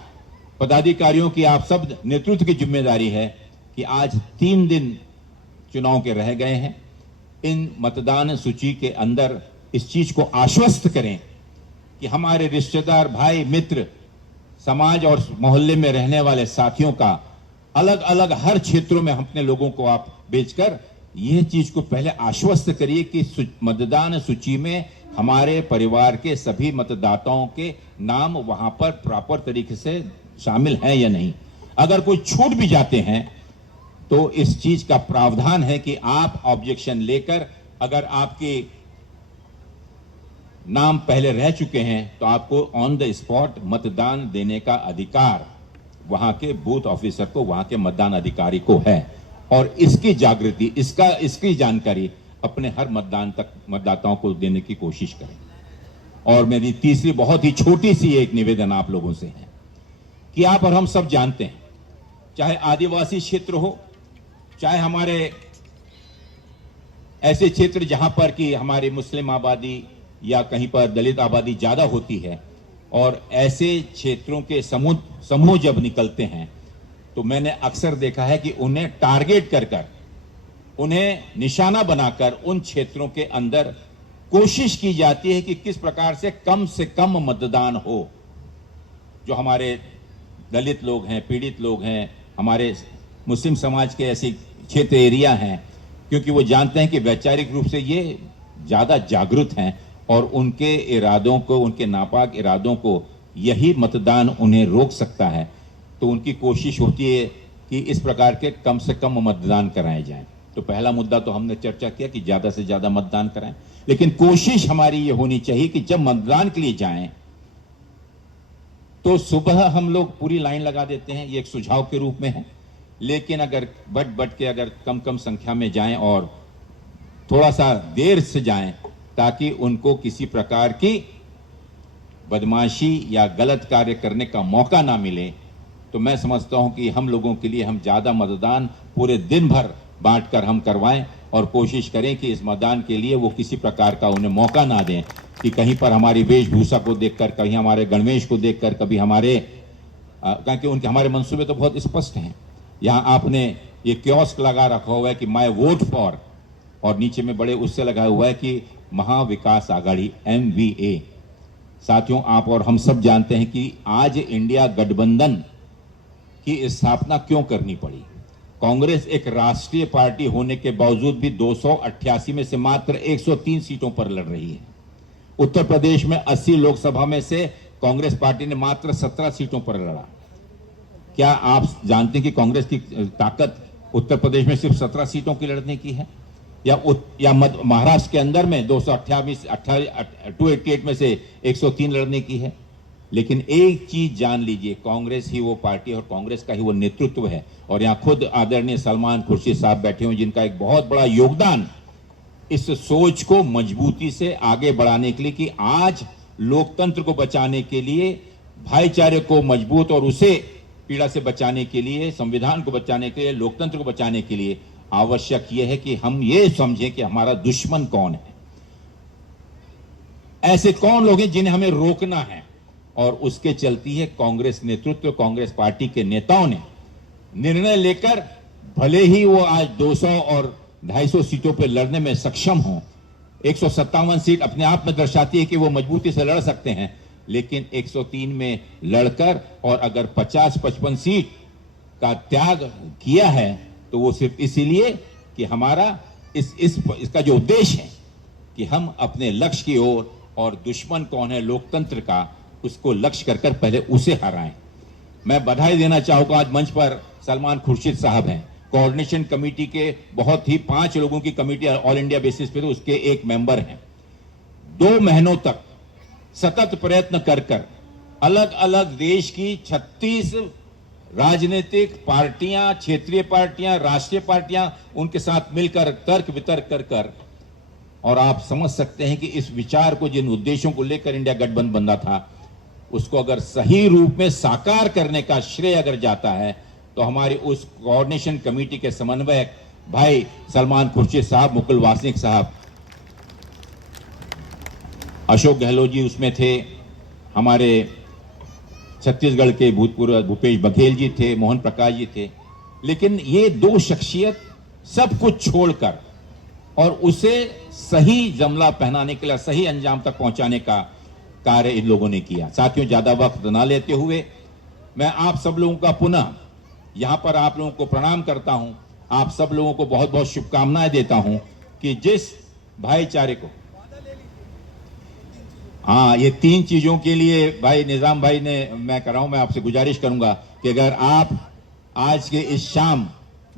पदाधिकारियों की, आप सब नेतृत्व की जिम्मेदारी है कि आज 3 दिन चुनाव के रह गए हैं, इन मतदान सूची के अंदर इस चीज को आश्वस्त करें कि हमारे रिश्तेदार, भाई, मित्र, समाज और मोहल्ले में रहने वाले साथियों का अलग अलग हर क्षेत्रों में अपने लोगों को आप बेचकर यह चीज को पहले आश्वस्त करिए कि मतदान सूची में हमारे परिवार के सभी मतदाताओं के नाम वहां पर प्रॉपर तरीके से शामिल हैं या नहीं। अगर कोई छूट भी जाते हैं तो इस चीज का प्रावधान है कि आप ऑब्जेक्शन लेकर अगर आपके नाम पहले रह चुके हैं तो आपको ऑन द स्पॉट मतदान देने का अधिकार वहां के बूथ ऑफिसर को, वहां के मतदान अधिकारी को है। और इसकी जागृति, इसकी जानकारी अपने हर मतदाताओं को देने की कोशिश करें। और मेरी तीसरी बहुत ही छोटी सी एक निवेदन आप लोगों से है कि आप और हम सब जानते हैं, चाहे आदिवासी क्षेत्र हो, चाहे हमारे ऐसे क्षेत्र जहां पर कि हमारी मुस्लिम आबादी या कहीं पर दलित आबादी ज्यादा होती है, और ऐसे क्षेत्रों के समूह जब निकलते हैं तो मैंने अक्सर देखा है कि उन्हें टारगेट कर उन्हें निशाना बनाकर उन क्षेत्रों के अंदर कोशिश की जाती है कि किस प्रकार से कम मतदान हो। जो हमारे दलित लोग हैं, पीड़ित लोग हैं, हमारे मुस्लिम समाज के ऐसे क्षेत्र एरिया हैं, क्योंकि वो जानते हैं कि वैचारिक रूप से ये ज्यादा जागरूक हैं और उनके इरादों को, उनके नापाक इरादों को यही मतदान उन्हें रोक सकता है। तो उनकी कोशिश होती है कि इस प्रकार के कम से कम मतदान कराए जाएं। तो पहला मुद्दा तो हमने चर्चा किया कि ज्यादा से ज्यादा मतदान कराएं, लेकिन कोशिश हमारी ये होनी चाहिए कि जब मतदान के लिए जाएं तो सुबह हम लोग पूरी लाइन लगा देते हैं, ये एक सुझाव के रूप में है। लेकिन अगर बट के अगर कम संख्या में जाएं और थोड़ा सा देर से जाएं ताकि उनको किसी प्रकार की बदमाशी या गलत कार्य करने का मौका ना मिले, तो मैं समझता हूं कि हम लोगों के लिए हम ज्यादा मतदान पूरे दिन भर बांटकर हम करवाएं और कोशिश करें कि इस मतदान के लिए वो किसी प्रकार का उन्हें मौका ना दें कि कहीं पर हमारी वेशभूषा को देखकर, कहीं हमारे गणवेश को देखकर, कभी हमारे क्योंकि उनके हमारे मंसूबे तो बहुत स्पष्ट हैं। यहाँ आपने ये कियोस्क लगा रखा हुआ है कि माय वोट फॉर, और नीचे में बड़े उससे लगा हुआ है कि महाविकास आघाड़ी MVA। साथियों, आप और हम सब जानते हैं कि आज इंडिया गठबंधन की स्थापना क्यों करनी पड़ी। कांग्रेस एक राष्ट्रीय पार्टी होने के बावजूद भी 288 में से मात्र 103 सीटों पर लड़ रही है। उत्तर प्रदेश में 80 लोकसभा में से कांग्रेस पार्टी ने मात्र 17 सीटों पर लड़ा। क्या आप जानते हैं कि कांग्रेस की ताकत उत्तर प्रदेश में सिर्फ 17 सीटों की लड़ने की है, या महाराष्ट्र के अंदर में 288 में से 103 लड़ने की है। लेकिन एक चीज जान लीजिए, कांग्रेस ही वो पार्टी और कांग्रेस का ही वो नेतृत्व है। और यहाँ खुद आदरणीय सलमान खुर्शीद साहब बैठे हुए, जिनका एक बहुत बड़ा योगदान इस सोच को मजबूती से आगे बढ़ाने के लिए कि आज लोकतंत्र को बचाने के लिए, भाईचारे को मजबूत और उसे पीड़ा से बचाने के लिए, संविधान को बचाने के लिए, लोकतंत्र को बचाने के लिए आवश्यक यह है कि हम ये समझें कि हमारा दुश्मन कौन है, ऐसे कौन लोग हैं जिन्हें हमें रोकना है। और उसके चलती है कांग्रेस नेतृत्व, कांग्रेस पार्टी के नेताओं ने निर्णय लेकर, भले ही वो आज 200 और 250 सीटों पर लड़ने में सक्षम हो, 157 सीट अपने आप में दर्शाती है कि वो मजबूती से लड़ सकते हैं, लेकिन 103 में लड़कर और अगर 50-55 सीट का त्याग किया है तो वो सिर्फ इसीलिए कि हमारा इसका जो उद्देश्य है कि हम अपने लक्ष्य की ओर, और दुश्मन कौन है लोकतंत्र का, उसको लक्ष्य कर पहले उसे हराएं। मैं बधाई देना चाहूंगा, आज मंच पर सलमान खुर्शीद साहब हैं, कोऑर्डिनेशन कमेटी के बहुत ही 5 लोगों की कमेटी ऑल इंडिया बेसिस पे, तो उसके एक मेंबर हैं। 2 महीनों तक सतत प्रयत्न कर अलग अलग देश की 36 राजनीतिक पार्टियां, क्षेत्रीय पार्टियां, राष्ट्रीय पार्टियां उनके साथ मिलकर तर्क वितर्क कर और आप समझ सकते हैं कि इस विचार को, जिन उद्देश्यों को लेकर इंडिया गठबंधन बना था, उसको अगर सही रूप में साकार करने का श्रेय अगर जाता है तो हमारी उस कोऑर्डिनेशन कमेटी के समन्वयक भाई सलमान खुर्शीद साहब, मुकुल वासनिक साहब, अशोक गहलोत जी उसमें थे, हमारे छत्तीसगढ़ के भूतपूर्व भूपेश बघेल जी थे, मोहन प्रकाश जी थे। लेकिन ये 2 शख्सियत सब कुछ छोड़कर और उसे सही जमला पहनाने के लिए, सही अंजाम तक पहुंचाने का कार्य इन लोगों ने किया। साथियों, ज्यादा वक्त ना लेते हुए मैं आप सब लोगों का पुनः यहाँ पर आप लोगों को प्रणाम करता हूँ। आप सब लोगों को बहुत बहुत शुभकामनाएं देता हूँ कि जिस भाईचारे को, हाँ, ये 3 चीजों के लिए भाई निजाम भाई ने मैं कर रहा हूं, मैं आपसे गुजारिश करूंगा कि अगर आप आज के इस शाम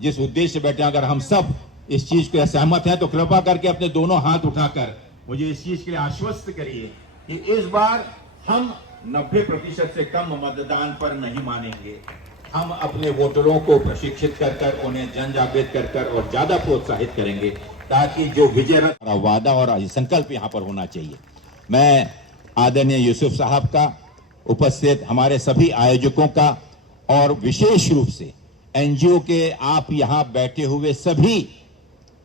जिस उद्देश्य से बैठे हैं, अगर हम सब इस चीज को सहमत हैं तो कृपा करके अपने दोनों हाथ उठाकर मुझे इस चीज के लिए आश्वस्त करिए कि इस बार हम 90% से कम मतदान पर नहीं मानेंगे। हम अपने वोटरों को प्रशिक्षित कर उन्हें जन जागृत कर और ज्यादा प्रोत्साहित करेंगे ताकि जो विजय रथ वादा और संकल्प यहाँ पर होना चाहिए। मैं आदरणीय यूसुफ साहब का, उपस्थित हमारे सभी आयोजकों का और विशेष रूप से एनजीओ के आप यहाँ बैठे हुए सभी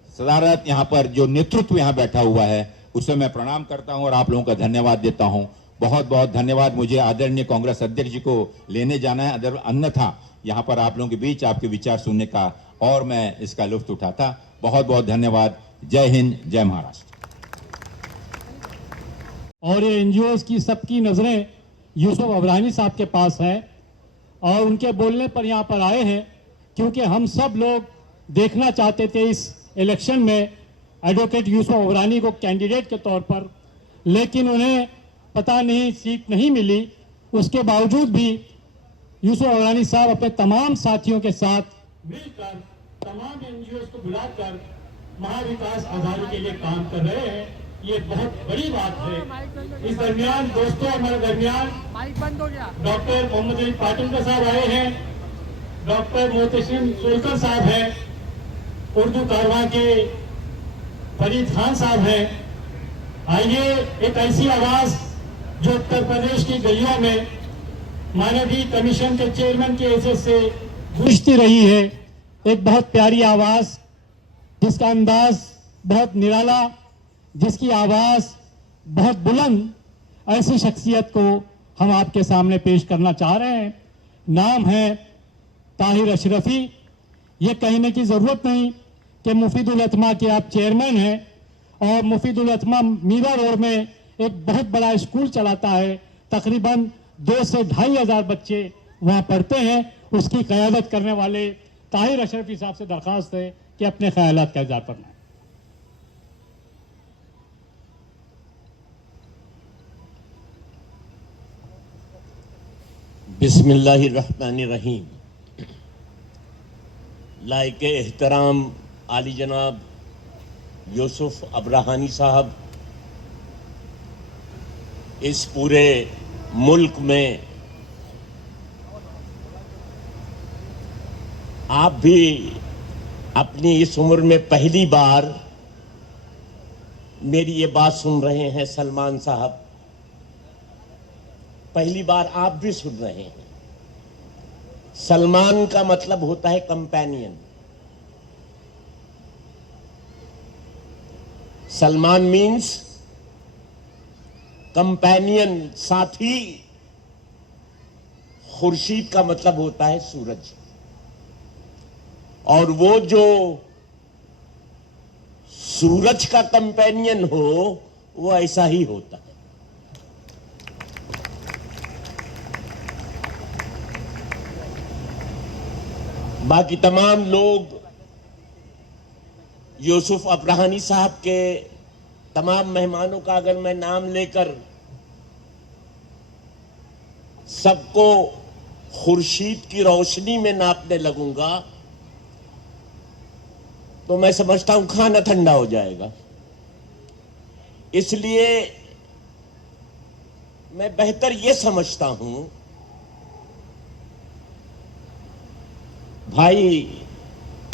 सदारत यहाँ पर जो नेतृत्व यहाँ बैठा हुआ है उसे मैं प्रणाम करता हूँ और आप लोगों का धन्यवाद देता हूँ। बहुत बहुत धन्यवाद। मुझे आदरणीय कांग्रेस अध्यक्ष जी को लेने जाना है, अन्यथा यहाँ पर आप लोगों के बीच आपके विचार सुनने का और मैं इसका लुत्फ उठाता। बहुत बहुत धन्यवाद। जय हिंद, जय महाराष्ट्र। और ये एनजीओज की सबकी नज़रें यूसुफ अबरानी साहब के पास है और उनके बोलने पर यहाँ पर आए हैं क्योंकि हम सब लोग देखना चाहते थे इस इलेक्शन में एडवोकेट यूसुफ अबरानी को कैंडिडेट के तौर पर, लेकिन उन्हें पता नहीं सीट नहीं मिली। उसके बावजूद भी यूसुफ अबरानी साहब अपने तमाम साथियों के साथ मिलकर तमाम एनजीओज को बुलाकर महाविकास आघाड़ी के लिए काम कर रहे हैं। ये बहुत बड़ी बात है। इस दरमियान दोस्तों, हमारे दरमियान डॉक्टर मोहम्मद अली पाटिल साहब आए हैं, डॉक्टर मोहतसिम सोलकर साहब हैं, उर्दू कारवां के फरीद खान साहब हैं। आइए एक ऐसी आवाज जो उत्तर प्रदेश की गलियों में मानवीय कमीशन के चेयरमैन के हैसियत से गूंजती रही है, एक बहुत प्यारी आवाज जिसका अंदाज बहुत निराला, जिसकी आवाज बहुत बुलंद, ऐसी शख्सियत को हम आपके सामने पेश करना चाह रहे हैं। नाम है ताहिर अशरफी। ये कहने की ज़रूरत नहीं कि मुफीदुल अतमा के आप चेयरमैन हैं और मुफीदुल अतमा मीरा रोड में एक बहुत बड़ा स्कूल चलाता है। तकरीबन 2 से 2,500 बच्चे वहाँ पढ़ते हैं। उसकी क़यादत करने वाले ताहिर अशरफी साहब से दरख्वास्त है कि अपने ख्यालात का इज़हार फरमाएं। बिस्मिल्लाहिर्रहमानिर्रहीम। लायक एहतराम आली जनाब यूसुफ अबराहानी साहब, इस पूरे मुल्क में आप भी अपनी इस उम्र में पहली बार मेरी ये बात सुन रहे हैं। सलमान साहब, पहली बार आप भी सुन रहे हैं। सलमान का मतलब होता है कंपेनियन। सलमान मीन्स कंपेनियन, साथी। खुर्शीद का मतलब होता है सूरज। और वो जो सूरज का कंपेनियन हो वो ऐसा ही होता है। बाकी तमाम लोग यूसुफ अबराहानी साहब के तमाम मेहमानों का अगर मैं नाम लेकर सबको खुर्शीद की रोशनी में नापने लगूंगा तो मैं समझता हूं खाना ठंडा हो जाएगा। इसलिए मैं बेहतर यह समझता हूं, भाई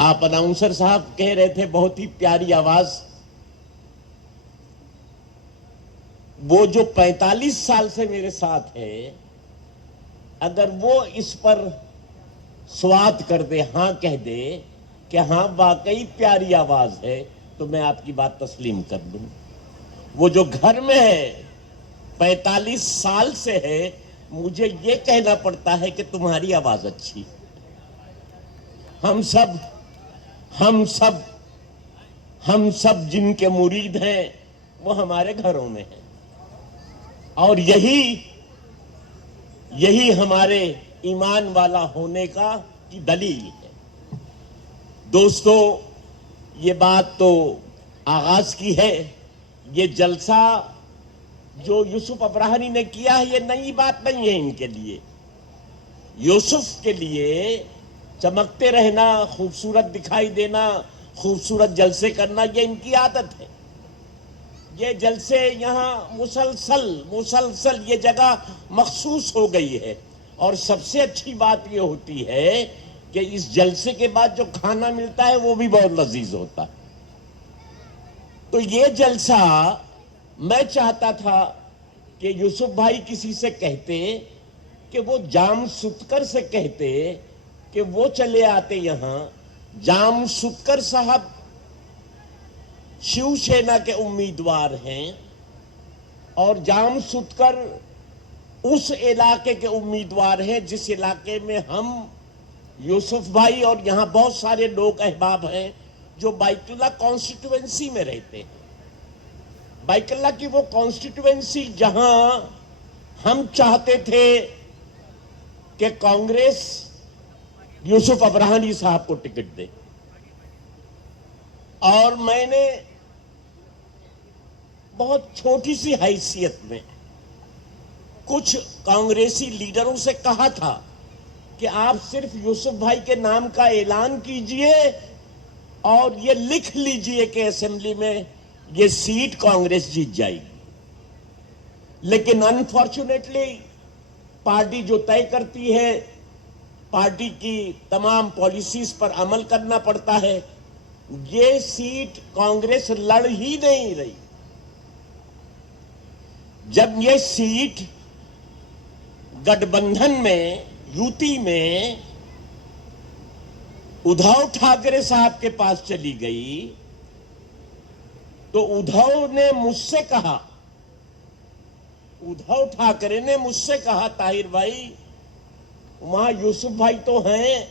आप अनाउंसर साहब कह रहे थे बहुत ही प्यारी आवाज। वो जो 45 साल से मेरे साथ है, अगर वो इस पर स्वाद कर दे, हां कह दे कि हाँ वाकई प्यारी आवाज है, तो मैं आपकी बात तस्लीम कर दूं। वो जो घर में है 45 साल से है, मुझे ये कहना पड़ता है कि तुम्हारी आवाज अच्छी। हम सब जिनके मुरीद हैं वो हमारे घरों में हैं और यही हमारे ईमान वाला होने का की दलील है। दोस्तों, ये बात तो आगाज की है। ये जलसा जो यूसुफ अब्राहनी ने किया है, ये नई बात नहीं है इनके लिए। यूसुफ के लिए चमकते रहना, खूबसूरत दिखाई देना, खूबसूरत जलसे करना, ये इनकी आदत है। ये जलसे यहाँ मुसलसल ये जगह मखसूस हो गई है। और सबसे अच्छी बात ये होती है कि इस जलसे के बाद जो खाना मिलता है वो भी बहुत लजीज होता है। तो ये जलसा मैं चाहता था कि यूसुफ भाई किसी से कहते कि वो जाम सुतकर से कहते कि वो चले आते यहां। जाम सुतकर साहब शिवसेना के उम्मीदवार हैं और जाम सुतकर उस इलाके के उम्मीदवार हैं जिस इलाके में हम यूसुफ भाई और यहां बहुत सारे लोग अहबाब हैं जो बाइतुल्लाह कॉन्स्टिट्यूएंसी में रहते हैं। बाइतुल्लाह की वो कॉन्स्टिट्यूएंसी जहां हम चाहते थे कि कांग्रेस यूसुफ अब्राहनी साहब को टिकट दे, और मैंने बहुत छोटी सी हैसियत में कुछ कांग्रेसी लीडरों से कहा था कि आप सिर्फ यूसुफ भाई के नाम का ऐलान कीजिए और ये लिख लीजिए कि असेंबली में ये सीट कांग्रेस जीत जाएगी। लेकिन अनफॉर्चुनेटली पार्टी जो तय करती है, पार्टी की तमाम पॉलिसीज पर अमल करना पड़ता है। ये सीट कांग्रेस लड़ ही नहीं रही। जब ये सीट गठबंधन में, यूटी में उद्धव ठाकरे साहब के पास चली गई तो उद्धव ठाकरे ने मुझसे कहा, ताहिर भाई वहां यूसुफ भाई तो हैं,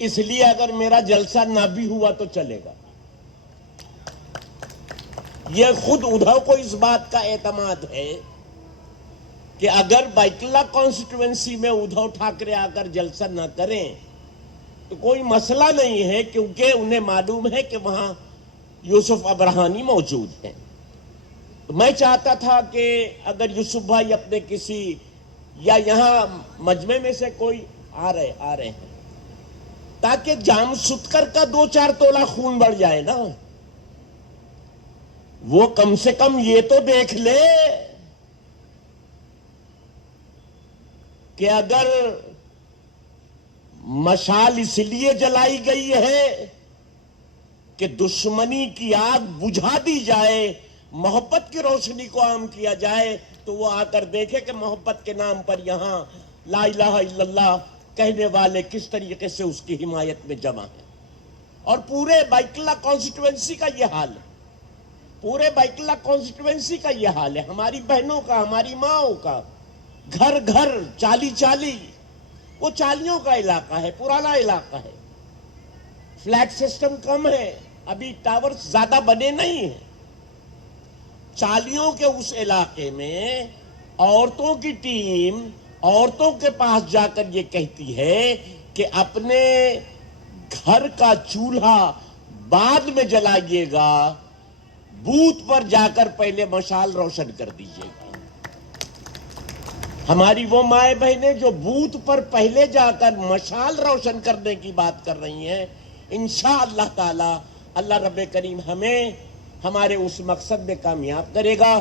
इसलिए अगर मेरा जलसा ना भी हुआ तो चलेगा। यह खुद उद्धव को इस बात का एतमाद है कि अगर बाइतुल्लाह कॉन्स्टिट्यूएंसी में उद्धव ठाकरे आकर जलसा ना करें तो कोई मसला नहीं है, क्योंकि उन्हें मालूम है कि वहां यूसुफ अब्राहनी मौजूद है। तो मैं चाहता था कि अगर यूसुफ भाई अपने किसी या यहां मजमे में से कोई आ रहे हैं ताकि जाम सुतकर का 2-4 तोला खून बढ़ जाए ना, वो कम से कम ये तो देख ले कि अगर मशाल इसलिए जलाई गई है कि दुश्मनी की आग बुझा दी जाए, मोहब्बत की रोशनी को आम किया जाए, तो वो आकर देखे कि मोहब्बत के नाम पर यहां ला इलाहा इल्लल्लाह कहने वाले किस तरीके से उसकी हिमायत में जमा है। और पूरे बाइतुल्लाह कॉन्स्टिट्यूएंसी का यह हाल है, पूरे बाइतुल्लाह कॉन्स्टिट्यूएंसी का यह हाल है। हमारी बहनों का, हमारी माओं का घर घर चाली, वो चालियों का इलाका है, पुराना इलाका है, फ्लैट सिस्टम कम है, अभी टावर्स ज्यादा बने नहीं हैं। चालियों के उस इलाके में औरतों की टीम औरतों के पास जाकर ये कहती है कि अपने घर का चूल्हा बाद में जलाइएगा, बूथ पर जाकर पहले मशाल रोशन कर दीजिएगा। हमारी वो माए बहनें जो बूथ पर पहले जाकर मशाल रोशन करने की बात कर रही हैं, इंशाअल्लाह ताला अल्लाह रब्बे करीम हमें हमारे उस मकसद में कामयाब करेगा।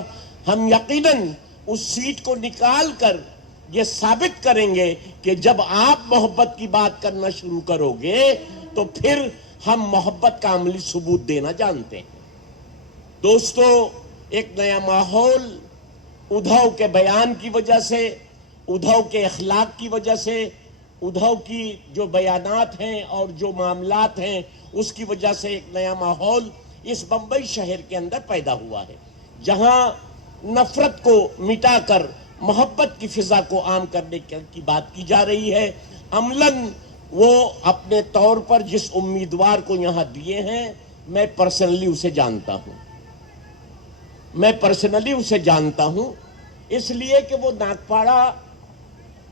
हम यकीनन उस सीट को निकाल कर ये साबित करेंगे कि जब आप मोहब्बत की बात करना शुरू करोगे तो फिर हम मोहब्बत का अमली सबूत देना जानते हैं। दोस्तों, एक नया माहौल उद्धव के बयान की वजह से, उद्धव के अखलाक की वजह से, उद्धव की जो बयानात हैं और जो मामलात हैं उसकी वजह से एक नया माहौल इस बंबई शहर के अंदर पैदा हुआ है, जहां नफरत को मिटाकर मोहब्बत की फिजा को आम करने की बात की जा रही है। अमलन वो अपने तौर पर जिस उम्मीदवार को यहां दिए हैं, मैं पर्सनली उसे जानता हूं, इसलिए कि वो नागपाड़ा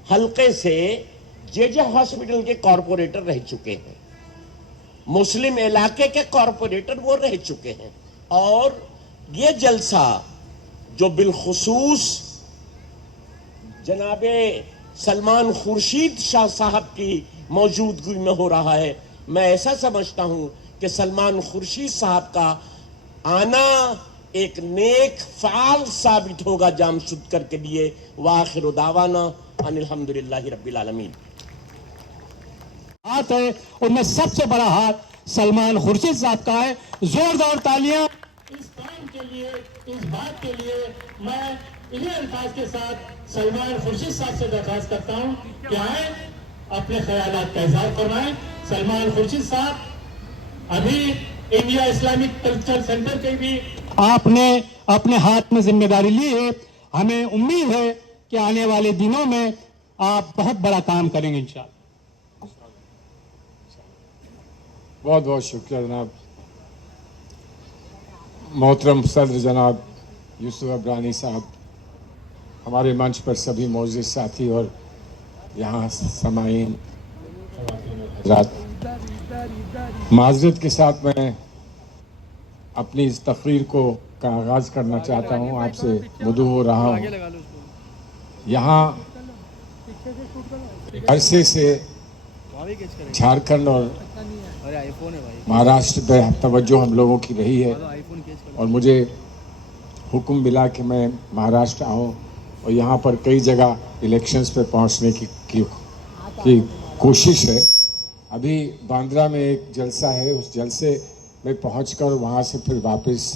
हल्के से जे हॉस्पिटल के कॉरपोरेटर रह चुके हैं, मुस्लिम इलाके के कॉरपोरेटर वो रह चुके हैं। और ये जलसा जो बिलखुसूस जनाबे सलमान खुर्शीद शाह साहब की मौजूदगी में हो रहा है, मैं ऐसा समझता हूं कि सलमान खुर्शीद साहब का आना एक नेक फाल साबित होगा जामशुदकर के लिए। वाखिर दावाना अनिल हम्दुलिल्लाहि रब्बिल आलमीन। हाथ है, उनमें सबसे बड़ा हाथ सलमान खुर्शीद साहब का है। जोरदार तालियां इस काम के लिए, इस बात के लिए। मैं इन्हीं अल्फाज के साथ सलमान खुर्शीद साहब से दरखास्त करता हूं कि आए अपने ख्यालात का इजहार फरमाएं। सलमान खुर्शीद साहब, अभी इंडिया इस्लामिक कल्चर सेंटर के भी आपने अपने हाथ में जिम्मेदारी ली है। हमें उम्मीद है कि आने वाले दिनों में आप बहुत बड़ा काम करेंगे इंशाअल्लाह। बहुत बहुत शुक्रिया जनाब। मोहतरम सदर जनाब यूसुफ अब्रानी साहब, हमारे मंच पर सभी मौजूद साथी और यहाँ समाईन हज़रात, माज़रत के साथ मैं अपनी इस तकरीर का आगाज़ करना चाहता हूँ। आपसे मदऊ हो रहा हूँ। यहाँ अरसे से झारखंड और महाराष्ट्र पे तवज्जो हम लोगों की रही है और मुझे हुक्म मिला कि मैं महाराष्ट्र आऊँ और यहाँ पर कई जगह इलेक्शंस पे पहुँचने की कोशिश है। अभी बांद्रा में एक जलसा है, उस जलसे में पहुंचकर वहाँ से फिर वापस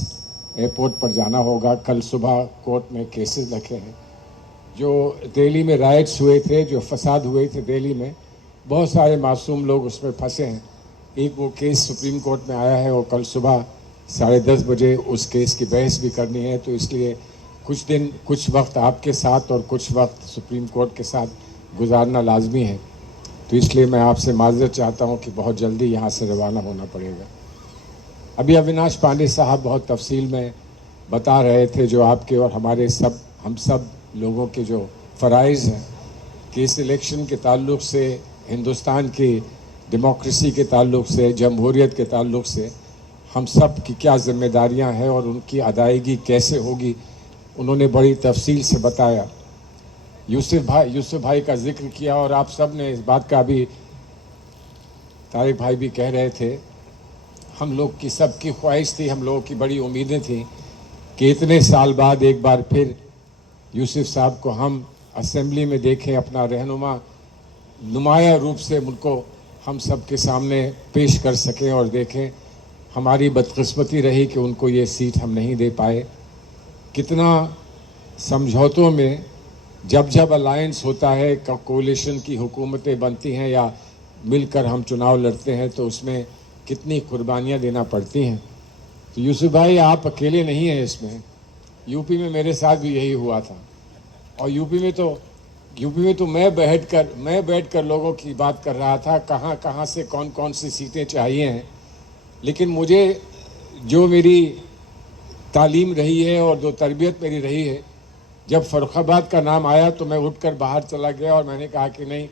एयरपोर्ट पर जाना होगा। कल सुबह कोर्ट में केसेस रखे हैं। जो दिल्ली में राइट्स हुए थे, जो फसाद हुए थे दिल्ली में, बहुत सारे मासूम लोग उसमें फंसे हैं। एक वो केस सुप्रीम कोर्ट में आया है और कल सुबह 10:30 बजे उस केस की बहस भी करनी है। तो इसलिए कुछ वक्त आपके साथ और कुछ वक्त सुप्रीम कोर्ट के साथ गुजारना लाजमी है। तो इसलिए मैं आपसे माज़रत चाहता हूं कि बहुत जल्दी यहाँ से रवाना होना पड़ेगा। अभी अविनाश पांडे साहब बहुत तफसील में बता रहे थे जो आपके और हम सब लोगों के जो फ़राइज़ हैं कि इस इलेक्शन के ताल्लुक़ से, हिंदुस्तान की डेमोक्रेसी के ताल्लुक़ से, जमहूरियत के ताल्लुक़ से हम सब की क्या ज़िम्मेदारियां हैं और उनकी अदायगी कैसे होगी, उन्होंने बड़ी तफसील से बताया। यूसुफ भाई का जिक्र किया और आप सब ने इस बात का भी, तारिक भाई भी कह रहे थे, हम लोग की सबकी ख्वाहिश थी, हम लोगों की बड़ी उम्मीदें थी कि इतने साल बाद एक बार फिर यूसुफ साहब को हम असेंबली में देखें, अपना रहनुमा नुमाया रूप से उनको हम सब के सामने पेश कर सकें और देखें। हमारी बदकिस्मती रही कि उनको ये सीट हम नहीं दे पाए। कितना समझौतों में जब अलायंस होता है, कोalition की हुकूमतें बनती हैं या मिलकर हम चुनाव लड़ते हैं तो उसमें कितनी कुर्बानियाँ देना पड़ती हैं। तो यूसुफ भाई आप अकेले नहीं हैं इसमें। यूपी में मेरे साथ भी यही हुआ था और यूपी में तो मैं बैठकर लोगों की बात कर रहा था, कहाँ से कौन सी सीटें चाहिए हैं। लेकिन मुझे जो मेरी तालीम रही है और जो तरबियत मेरी रही है, जब फर्रुखाबाद का नाम आया तो मैं उठकर बाहर चला गया और मैंने कहा कि नहीं,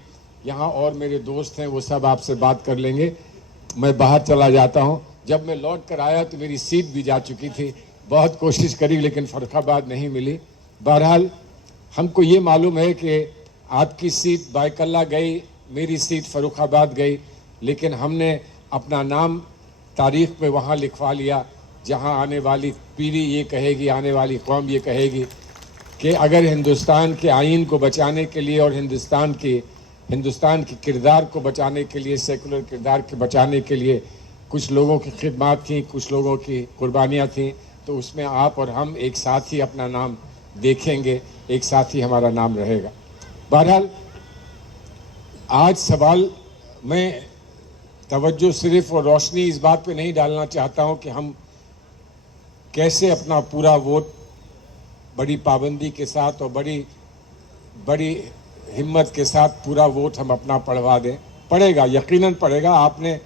यहाँ और मेरे दोस्त हैं, वो सब आपसे बात कर लेंगे, मैं बाहर चला जाता हूँ। जब मैं लौट कर आया तो मेरी सीट भी जा चुकी थी। बहुत कोशिश करी लेकिन फर्रुखाबाद नहीं मिली। बहरहाल हमको ये मालूम है कि आपकी सीट बायकल्ला गई, मेरी सीट फर्रुखाबाद गई, लेकिन हमने अपना नाम तारीख़ में वहाँ लिखवा लिया जहाँ आने वाली पीढ़ी ये कहेगी, आने वाली कौम ये कहेगी कि अगर हिंदुस्तान के आइन को बचाने के लिए और हिंदुस्तान के किरदार को बचाने के लिए, सेकुलर किरदार के बचाने के लिए कुछ लोगों की खिदमत थी, कुछ लोगों की कुर्बानियाँ थीं, तो उसमें आप और हम एक साथ ही अपना नाम देखेंगे, एक साथ ही हमारा नाम रहेगा। बहरहाल आज सवाल में तवज्जो सिर्फ और रोशनी इस बात पे नहीं डालना चाहता हूँ कि हम कैसे अपना पूरा वोट बड़ी पाबंदी के साथ और बड़ी हिम्मत के साथ पूरा वोट हम अपना पढ़वा दें। पड़ेगा, यकीनन पड़ेगा। आपने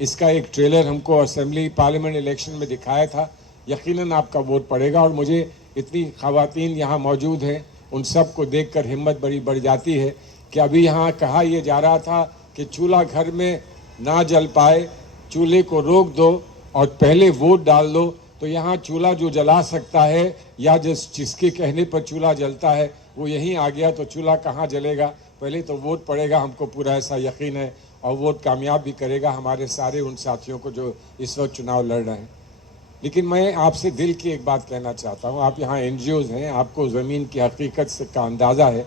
इसका एक ट्रेलर हमको असेंबली पार्लियामेंट इलेक्शन में दिखाया था। यकीनन आपका वोट पड़ेगा और मुझे इतनी ख़वातीन यहाँ मौजूद हैं, उन सब को देखकर हिम्मत बड़ी बढ़ जाती है कि अभी यहाँ कहा यह जा रहा था कि चूल्हा घर में ना जल पाए, चूल्हे को रोक दो और पहले वोट डाल दो। तो यहाँ चूल्हा जो जला सकता है या जिसके कहने पर चूल्हा जलता है वो यहीं आ गया, तो चूल्हा कहाँ जलेगा। पहले तो वोट पड़ेगा, हमको पूरा ऐसा यकीन है, और वोट कामयाब भी करेगा हमारे सारे उन साथियों को जो इस वक्त चुनाव लड़ रहे हैं। लेकिन मैं आपसे दिल की एक बात कहना चाहता हूँ, आप यहाँ NGOs हैं, आपको ज़मीन की हकीकत से का अंदाज़ा है।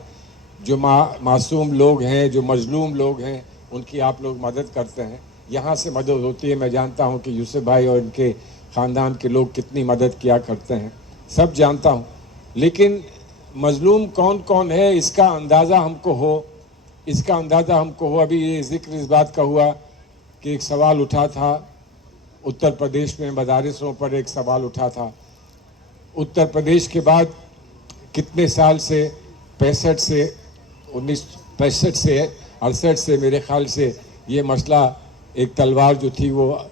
जो मासूम लोग हैं, जो मजलूम लोग हैं, उनकी आप लोग मदद करते हैं, यहाँ से मदद होती है। मैं जानता हूँ कि यूसुफ भाई और इनके ख़ानदान के लोग कितनी मदद किया करते हैं, सब जानता हूँ। लेकिन मजलूम कौन कौन है इसका अंदाज़ा हमको हो। अभी ये जिक्र इस बात का हुआ कि एक सवाल उठा था, उत्तर प्रदेश में मदारिसों पर एक सवाल उठा था। उत्तर प्रदेश के बाद कितने साल से 1965 से 68 से मेरे ख्याल से ये मसला, एक तलवार जो थी वो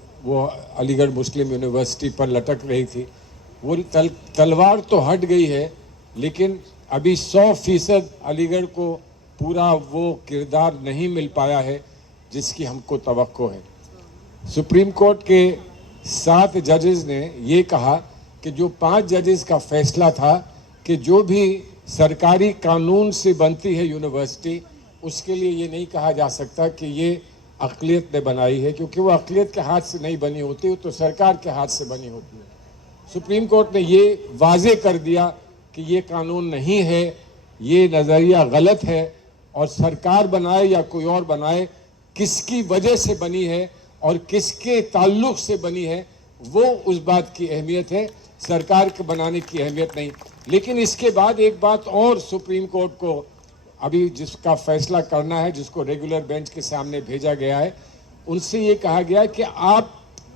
अलीगढ़ मुस्लिम यूनिवर्सिटी पर लटक रही थी। वो तलवार तो हट गई है, लेकिन अभी 100% अलीगढ़ को पूरा वो किरदार नहीं मिल पाया है जिसकी हमको तवक्को है। सुप्रीम कोर्ट के 7 जजेस ने ये कहा कि जो 5 जजेस का फैसला था कि जो भी सरकारी कानून से बनती है यूनिवर्सिटी, उसके लिए ये नहीं कहा जा सकता कि ये अक़लियत ने बनाई है, क्योंकि वो अक़लियत के हाथ से नहीं बनी होती, तो सरकार के हाथ से बनी होती है। सुप्रीम कोर्ट ने ये वाजे कर दिया कि ये कानून नहीं है, ये नज़रिया गलत है, और सरकार बनाए या कोई और बनाए, किसकी वजह से बनी है और किसके ताल्लुक से बनी है, वो उस बात की अहमियत है, सरकार के बनाने की अहमियत नहीं। लेकिन इसके बाद एक बात और सुप्रीम कोर्ट को अभी जिसका फैसला करना है, जिसको रेगुलर बेंच के सामने भेजा गया है, उनसे ये कहा गया कि आप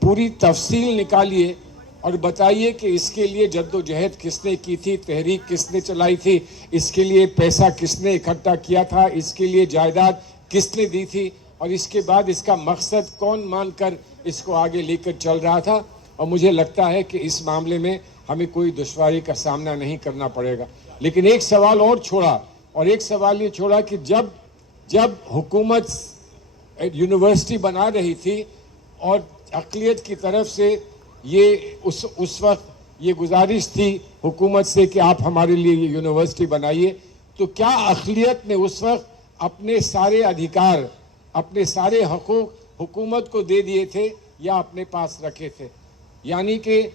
पूरी तफसील निकालिए और बताइए कि इसके लिए जद्दोजहद किसने की थी, तहरीक किसने चलाई थी, इसके लिए पैसा किसने इकट्ठा किया था, इसके लिए जायदाद किसने दी थी, और इसके बाद इसका मकसद कौन मानकर इसको आगे लेकर चल रहा था। और मुझे लगता है कि इस मामले में हमें कोई दुश्वारी का सामना नहीं करना पड़ेगा। लेकिन एक सवाल और छोड़ा, और एक सवाल ये छोड़ा कि जब हुकूमत यूनिवर्सिटी बना रही थी और अक़लियत की तरफ से ये उस वक्त ये गुजारिश थी हुकूमत से कि आप हमारे लिए ये यूनिवर्सिटी बनाइए, तो क्या अक़लियत ने उस वक्त अपने सारे अधिकार, अपने सारे हकूक़ हुकूमत को दे दिए थे या अपने पास रखे थे? यानी कि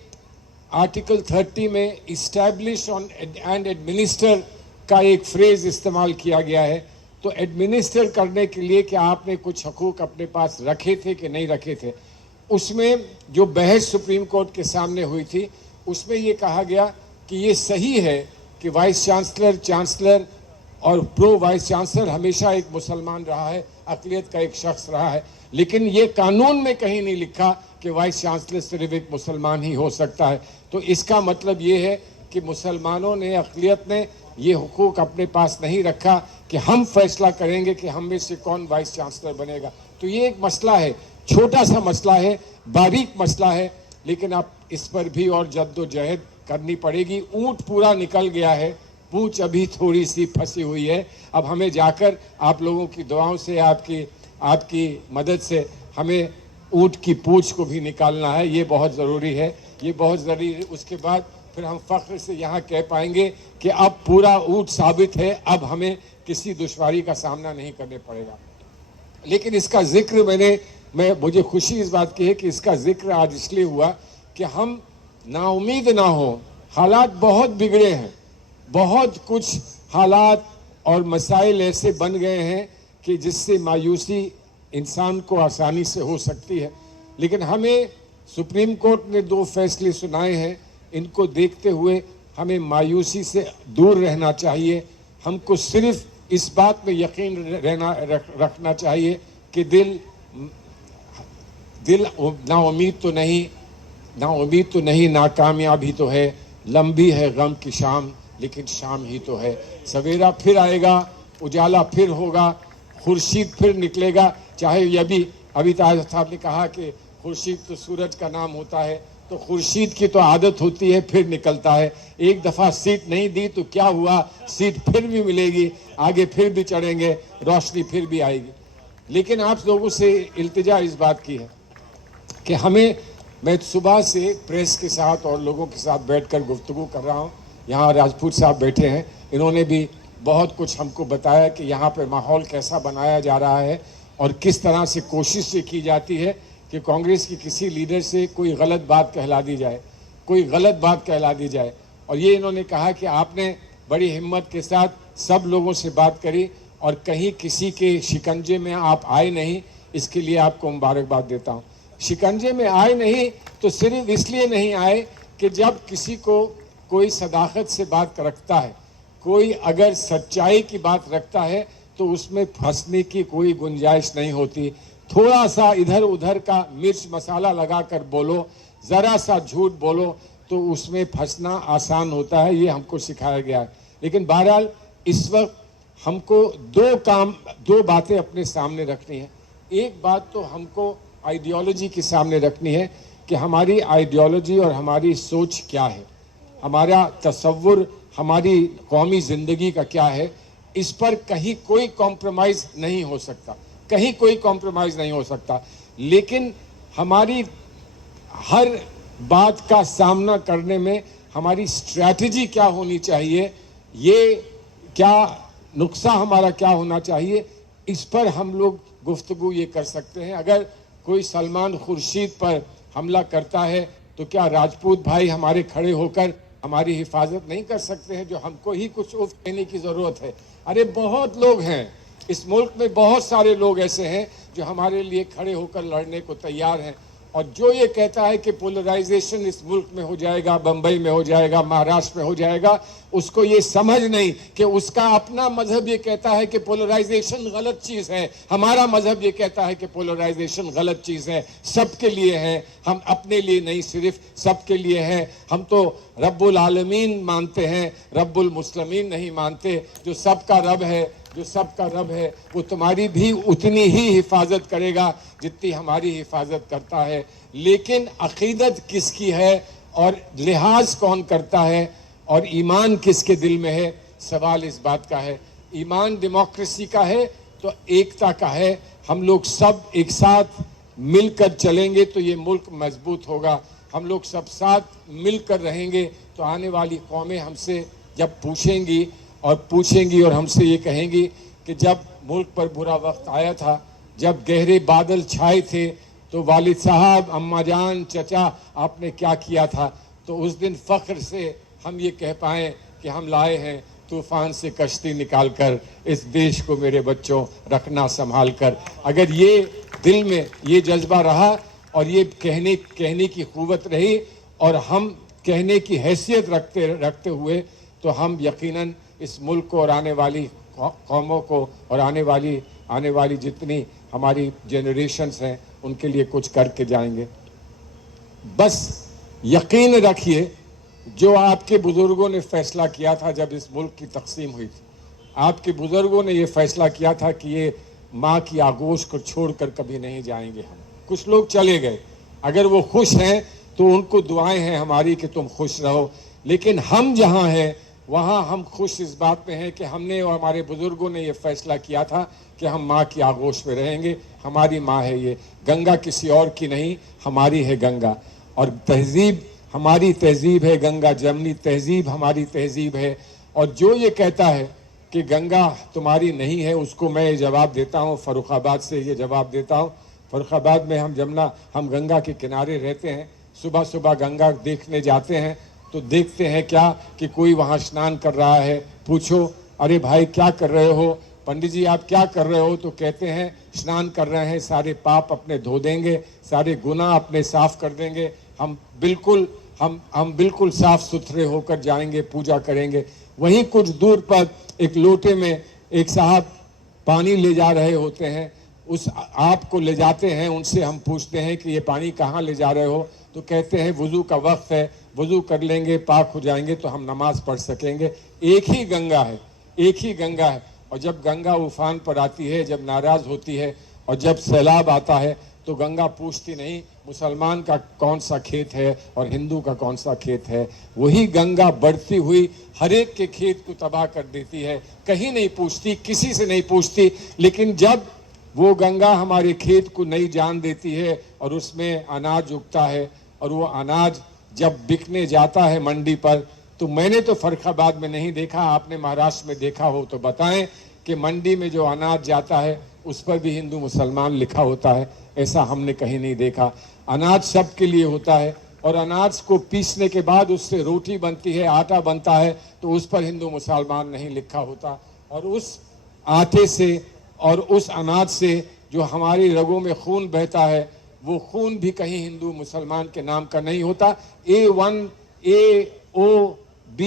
आर्टिकल 30 में इस्टेब्लिश ऑन एंड एडमिनिस्टर का एक फ्रेज इस्तेमाल किया गया है। तो एडमिनिस्टर करने के लिए क्या आपने कुछ हकूक़ अपने पास रखे थे कि नहीं रखे थे? उसमें जो बहस सुप्रीम कोर्ट के सामने हुई थी, उसमें ये कहा गया कि ये सही है कि वाइस चांसलर और प्रो वाइस चांसलर हमेशा एक मुसलमान रहा है, अक़लियत का एक शख्स रहा है, लेकिन ये कानून में कहीं नहीं लिखा कि वाइस चांसलर सिर्फ एक मुसलमान ही हो सकता है। तो इसका मतलब ये है कि मुसलमानों ने, अक़लियत ने ये हुकूक अपने पास नहीं रखा कि हम फैसला करेंगे कि हम में से कौन वाइस चांसलर बनेगा। तो ये एक मसला है, छोटा सा मसला है, बारीक मसला है, लेकिन अब इस पर भी और जद्दोजहद करनी पड़ेगी। ऊँट पूरा निकल गया है, पूंछ अभी थोड़ी सी फंसी हुई है। अब हमें जाकर आप लोगों की दुआओं से, आपकी मदद से हमें ऊँट की पूंछ को भी निकालना है। ये बहुत ज़रूरी है, ये बहुत ज़रूरी है। उसके बाद फिर हम फ़ख्र से यहाँ कह पाएंगे कि अब पूरा ऊँट साबित है, अब हमें किसी दुश्वारी का सामना नहीं करने पड़ेगा। लेकिन इसका जिक्र मुझे खुशी इस बात की है कि इसका जिक्र आज इसलिए हुआ कि हम नाउमीद ना हो। हालात बहुत बिगड़े हैं, बहुत कुछ हालात और मसाइल ऐसे बन गए हैं कि जिससे मायूसी इंसान को आसानी से हो सकती है। लेकिन हमें सुप्रीम कोर्ट ने 2 फैसले सुनाए हैं, इनको देखते हुए हमें मायूसी से दूर रहना चाहिए। हमको सिर्फ इस बात में यकीन रखना चाहिए कि दिल नाउमीद तो नहीं, नाकामयाबी तो है, लंबी है गम की शाम, लेकिन शाम ही तो है। सवेरा फिर आएगा, उजाला फिर होगा, खुर्शीद फिर निकलेगा। चाहे ये भी अभी ताज साहब ने कहा कि खुर्शीद तो सूरज का नाम होता है, तो खुर्शीद की तो आदत होती है फिर निकलता है। एक दफा सीट नहीं दी तो क्या हुआ, सीट फिर भी मिलेगी, आगे फिर भी चढ़ेंगे, रोशनी फिर भी आएगी। लेकिन आप लोगों से इल्तिजा इस बात की है कि मैं सुबह से प्रेस के साथ और लोगों के साथ बैठकर गुफ्तगू कर रहा हूँ। यहाँ राजपूत साहब बैठे हैं, इन्होंने भी बहुत कुछ हमको बताया कि यहाँ पे माहौल कैसा बनाया जा रहा है और किस तरह से कोशिश ये की जाती है कि कांग्रेस की किसी लीडर से कोई गलत बात कहला दी जाए, कोई गलत बात कहला दी जाए। और ये इन्होंने कहा कि आपने बड़ी हिम्मत के साथ सब लोगों से बात करी और कहीं किसी के शिकंजे में आप आए नहीं, इसके लिए आपको मुबारकबाद देता हूँ। शिकंजे में आए नहीं तो सिर्फ इसलिए नहीं आए कि जब किसी को कोई सदाकत से बात रखता है, कोई अगर सच्चाई की बात रखता है तो उसमें फंसने की कोई गुंजाइश नहीं होती। थोड़ा सा इधर उधर का मिर्च मसाला लगाकर बोलो, ज़रा सा झूठ बोलो तो उसमें फंसना आसान होता है, ये हमको सिखाया गया है। लेकिन बहरहाल इस वक्त हमको दो बातें अपने सामने रखनी है। एक बात तो हमको आइडियोलॉजी के सामने रखनी है कि हमारी आइडियोलॉजी और हमारी सोच क्या है, हमारा तसव्वुर हमारी कौमी ज़िंदगी का क्या है। इस पर कहीं कोई कॉम्प्रोमाइज़ नहीं हो सकता, कहीं कोई कॉम्प्रोमाइज़ नहीं हो सकता। लेकिन हमारी हर बात का सामना करने में हमारी स्ट्रैटेजी क्या होनी चाहिए, ये क्या नुक्सा हमारा क्या होना चाहिए, इस पर हम लोग गुफ्तगू ये कर सकते हैं। अगर कोई सलमान खुर्शीद पर हमला करता है तो क्या राजपूत भाई हमारे खड़े होकर हमारी हिफाजत नहीं कर सकते हैं, जो हमको ही कुछ उफ कहने की ज़रूरत है। अरे बहुत लोग हैं इस मुल्क में, बहुत सारे लोग ऐसे हैं जो हमारे लिए खड़े होकर लड़ने को तैयार हैं। और जो ये कहता है कि पोलराइजेशन इस मुल्क में हो जाएगा, बम्बई में हो जाएगा, महाराष्ट्र में हो जाएगा, उसको ये समझ नहीं कि उसका अपना मजहब ये कहता है कि पोलराइजेशन गलत चीज़ है, हमारा मजहब ये कहता है कि पोलराइजेशन गलत चीज़ है, सबके लिए है, हम अपने लिए नहीं सिर्फ सबके लिए है। हम तो रब्बुल आलमीन मानते हैं, रब्बुल मुस्लिमीन नहीं मानते। जो सबका रब है, जो सबका रब है, वो तुम्हारी भी उतनी ही हिफाजत करेगा जितनी हमारी हिफाजत करता है। लेकिन अकीदत किसकी है और लिहाज कौन करता है और ईमान किसके दिल में है, सवाल इस बात का है। ईमान डेमोक्रेसी का है तो एकता का है। हम लोग सब एक साथ मिलकर चलेंगे तो ये मुल्क मजबूत होगा। हम लोग सब साथ मिलकर रहेंगे तो आने वाली कौमें हमसे जब पूछेंगी और हमसे ये कहेंगी कि जब मुल्क पर बुरा वक्त आया था, जब गहरे बादल छाए थे तो वालिद साहब, अम्मा जान, चचा आपने क्या किया था, तो उस दिन फ़ख्र से हम ये कह पाएँ कि हम लाए हैं तूफ़ान से कश्ती निकाल कर, इस देश को मेरे बच्चों रखना संभाल कर। अगर ये दिल में ये जज्बा रहा और ये कहने की क़ुव्वत रही और हम कहने की हैसियत रखते हुए, तो हम यकीनन इस मुल्क को और आने वाली कौमों को और आने वाली जितनी हमारी जनरेशन्स हैं उनके लिए कुछ करके जाएंगे। बस यकीन रखिए, जो आपके बुज़ुर्गों ने फ़ैसला किया था जब इस मुल्क की तकसीम हुई थी, आपके बुज़ुर्गों ने ये फ़ैसला किया था कि ये माँ की आगोश को छोड़कर कभी नहीं जाएंगे हम। कुछ लोग चले गए, अगर वो खुश हैं तो उनको दुआएं हैं हमारी कि तुम खुश रहो। लेकिन हम जहाँ हैं वहाँ हम खुश इस बात में हैं कि हमने और हमारे बुज़ुर्गों ने ये फ़ैसला किया था कि हम माँ की आगोश में रहेंगे। हमारी माँ है ये, गंगा किसी और की नहीं, हमारी है गंगा। और तहज़ीब हमारी तहज़ीब है, गंगा जमनी तहज़ीब हमारी तहज़ीब है। और जो ये कहता है कि गंगा तुम्हारी नहीं है, उसको मैं ये जवाब देता हूँ, फ़र्रुखाबाद से ये जवाब देता हूँ। फ़र्रुखाबाद में हम गंगा के किनारे रहते हैं, सुबह सुबह गंगा देखने जाते हैं तो देखते हैं क्या कि कोई वहाँ स्नान कर रहा है। पूछो, अरे भाई क्या कर रहे हो, पंडित जी आप क्या कर रहे हो, तो कहते हैं स्नान कर रहे हैं, सारे पाप अपने धो देंगे, सारे गुनाह अपने साफ कर देंगे, हम बिल्कुल साफ सुथरे होकर जाएंगे, पूजा करेंगे। वहीं कुछ दूर पर एक लोटे में एक साहब पानी ले जा रहे होते हैं, उस आप को ले जाते हैं, उनसे हम पूछते हैं कि ये पानी कहाँ ले जा रहे हो, तो कहते हैं वज़ू का वक्त है, वज़ू कर लेंगे, पाक हो जाएंगे तो हम नमाज पढ़ सकेंगे। एक ही गंगा है, एक ही गंगा है। और जब गंगा उफान पर आती है, जब नाराज़ होती है और जब सैलाब आता है तो गंगा पूछती नहीं मुसलमान का कौन सा खेत है और हिंदू का कौन सा खेत है। वही गंगा बढ़ती हुई हर एक के खेत को तबाह कर देती है, कहीं नहीं पूछती, किसी से नहीं पूछती। लेकिन जब वो गंगा हमारे खेत को नई जान देती है और उसमें अनाज उगता है और वो अनाज जब बिकने जाता है मंडी पर, तो मैंने तो फर्रुखाबाद में नहीं देखा, आपने महाराष्ट्र में देखा हो तो बताएं कि मंडी में जो अनाज जाता है उस पर भी हिंदू मुसलमान लिखा होता है। ऐसा हमने कहीं नहीं देखा। अनाज सबके लिए होता है और अनाज को पीसने के बाद उससे रोटी बनती है, आटा बनता है, तो उस पर हिंदू मुसलमान नहीं लिखा होता। और उस आटे से और उस अनाज से जो हमारी रगों में खून बहता है, वो खून भी कहीं हिंदू मुसलमान के नाम का नहीं होता। A1 AOB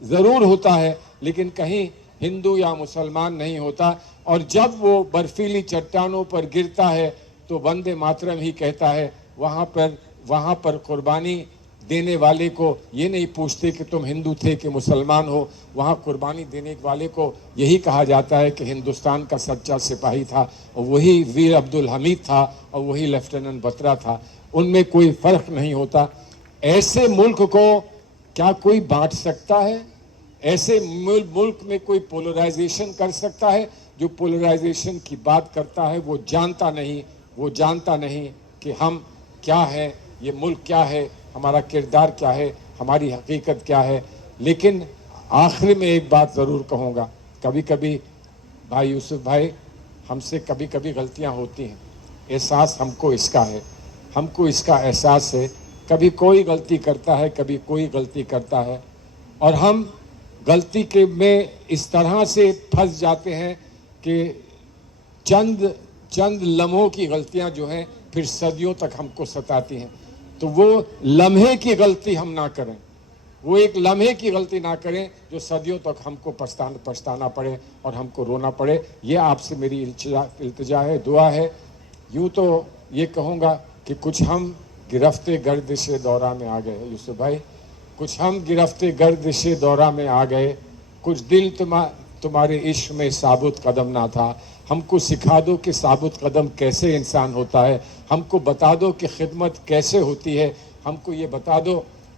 जरूर होता है, लेकिन कहीं हिंदू या मुसलमान नहीं होता। और जब वो बर्फीली चट्टानों पर गिरता है तो वंदे मातरम ही कहता है। वहाँ पर कुर्बानी देने वाले को ये नहीं पूछते कि तुम हिंदू थे कि मुसलमान हो। वहाँ कुर्बानी देने वाले को यही कहा जाता है कि हिंदुस्तान का सच्चा सिपाही था, और वही वीर अब्दुल हमीद था और वही लेफ्टिनेंट बत्रा था। उनमें कोई फर्क नहीं होता। ऐसे मुल्क को क्या कोई बांट सकता है? ऐसे मुल्क में कोई पोलराइजेशन कर सकता है? जो पोलराइजेशन की बात करता है वो जानता नहीं कि हम क्या है, ये मुल्क क्या है, हमारा किरदार क्या है, हमारी हकीकत क्या है। लेकिन आखिर में एक बात ज़रूर कहूँगा, कभी कभी भाई यूसुफ भाई, हमसे कभी कभी गलतियाँ होती हैं, एहसास हमको इसका है, हमको इसका एहसास है। कभी कोई गलती करता है, कभी कोई गलती करता है, और हम गलती के में इस तरह से फंस जाते हैं कि चंद लम्हों की गलतियां जो हैं फिर सदियों तक हमको सताती हैं। तो वो लम्हे की गलती हम ना करें, वो एक लम्हे की गलती ना करें जो सदियों तक हमको पछताना पड़े और हमको रोना पड़े। ये आपसे मेरी इल्तिजा है, दुआ है। यूँ तो ये कहूँगा कि कुछ हम गिरफ्ते गर्दिश दौरा में आ गए यूसुफ भाई, कुछ हम गिरफ्ते गर्दिश दौरा में आ गए। कुछ दिल तुम्हारे इश्क में साबुत कदम ना था। हमको सिखा दो कि साबुत कदम कैसे इंसान होता है, हमको बता दो कि खिदमत कैसे होती है, हमको ये बता दो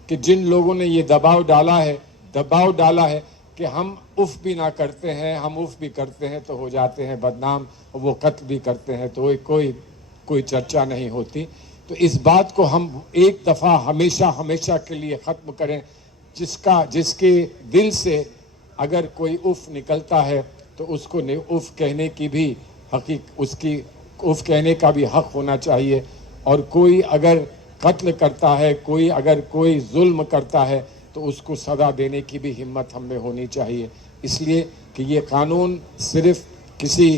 कि जिन लोगों ने ये दबाव डाला है कि हम उफ भी ना करते हैं, हम उफ भी करते हैं तो हो जाते हैं बदनाम, और वो कत्ल भी करते हैं तो कोई चर्चा नहीं होती। तो इस बात को हम एक दफ़ा हमेशा के लिए ख़त्म करें। जिसके दिल से अगर कोई उफ निकलता है तो उसको उफ कहने की भी उसकी उफ कहने का भी हक होना चाहिए। और कोई अगर कत्ल करता है, कोई जुल्म करता है तो उसको सज़ा देने की भी हिम्मत हम में होनी चाहिए। इसलिए कि ये कानून सिर्फ किसी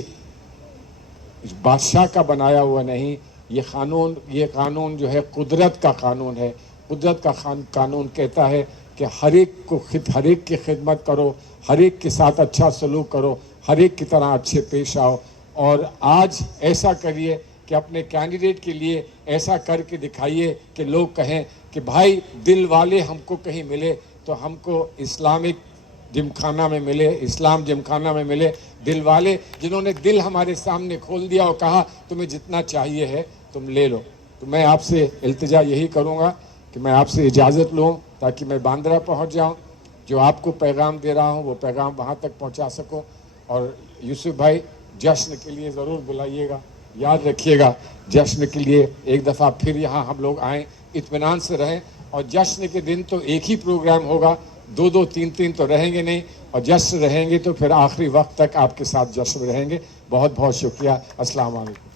बादशाह का बनाया हुआ नहीं, ये कानून जो है कुदरत का कानून है। कुदरत का कानून कहता है कि हर एक की खिदमत करो, हर एक के साथ अच्छा सलूक करो, हर एक की तरह अच्छे पेश आओ। और आज ऐसा करिए कि अपने कैंडिडेट के लिए ऐसा करके दिखाइए कि लोग कहें कि भाई दिल वाले हमको कहीं मिले तो हमको इस्लाम जिमखाना में मिले, दिल वाले जिन्होंने दिल हमारे सामने खोल दिया और कहा तुम्हें जितना चाहिए है तुम ले लो। तो मैं आपसे इल्तिजा यही करूँगा कि मैं आपसे इजाज़त लूँ ताकि मैं बांद्रा पहुँच जाऊँ, जो आपको पैगाम दे रहा हूँ वो पैगाम वहाँ तक पहुँचा सकूँ। और यूसुफ भाई, जश्न के लिए ज़रूर बुलाइएगा, याद रखिएगा जश्न के लिए एक दफ़ा फिर यहाँ हम लोग आएँ, इत्मीनान से रहें। और जश्न के दिन तो एक ही प्रोग्राम होगा, 2-2 3-3 तो रहेंगे नहीं, और जश्न रहेंगे तो फिर आखिरी वक्त तक आपके साथ जश्न रहेंगे। बहुत बहुत शुक्रिया। अस्सलाम वालेकुम।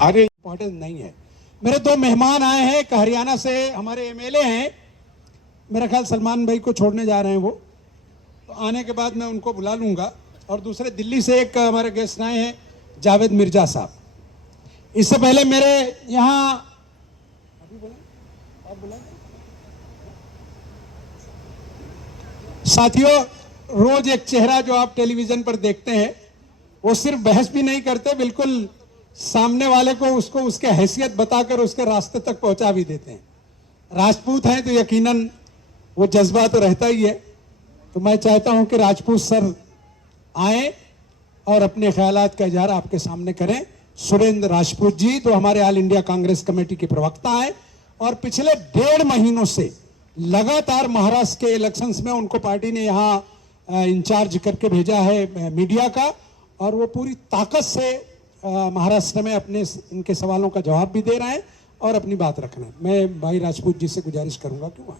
अरे इम्पोर्टेंस नहीं है। मेरे 2 मेहमान आए हैं, एक हरियाणा से हमारे एमएलए हैं, मेरा ख्याल सलमान भाई को छोड़ने जा रहे हैं वो, तो आने के बाद मैं उनको बुला लूँगा। और दूसरे दिल्ली से एक हमारे गेस्ट आए हैं जावेद मिर्जा साहब। इससे पहले मेरे यहाँ साथियों, रोज एक चेहरा जो आप टेलीविजन पर देखते हैं वो सिर्फ बहस भी नहीं करते, बिल्कुल सामने वाले को उसको उसके हैसियत बताकर उसके रास्ते तक पहुंचा भी देते हैं। राजपूत हैं तो यकीनन वो जज्बा तो रहता ही है। तो मैं चाहता हूं कि राजपूत सर आए और अपने ख्यालात का इजहार आपके सामने करें। सुरेंद्र राजपूत जी तो हमारे ऑल इंडिया कांग्रेस कमेटी के प्रवक्ता हैं और पिछले 1.5 महीनों से लगातार महाराष्ट्र के इलेक्शंस में उनको पार्टी ने यहाँ इंचार्ज करके भेजा है मीडिया का, और वो पूरी ताकत से महाराष्ट्र में अपने इनके सवालों का जवाब भी दे रहे हैं और अपनी बात रख रहे हैं। मैं भाई राजपूत जी से गुजारिश करूंगा कि वहां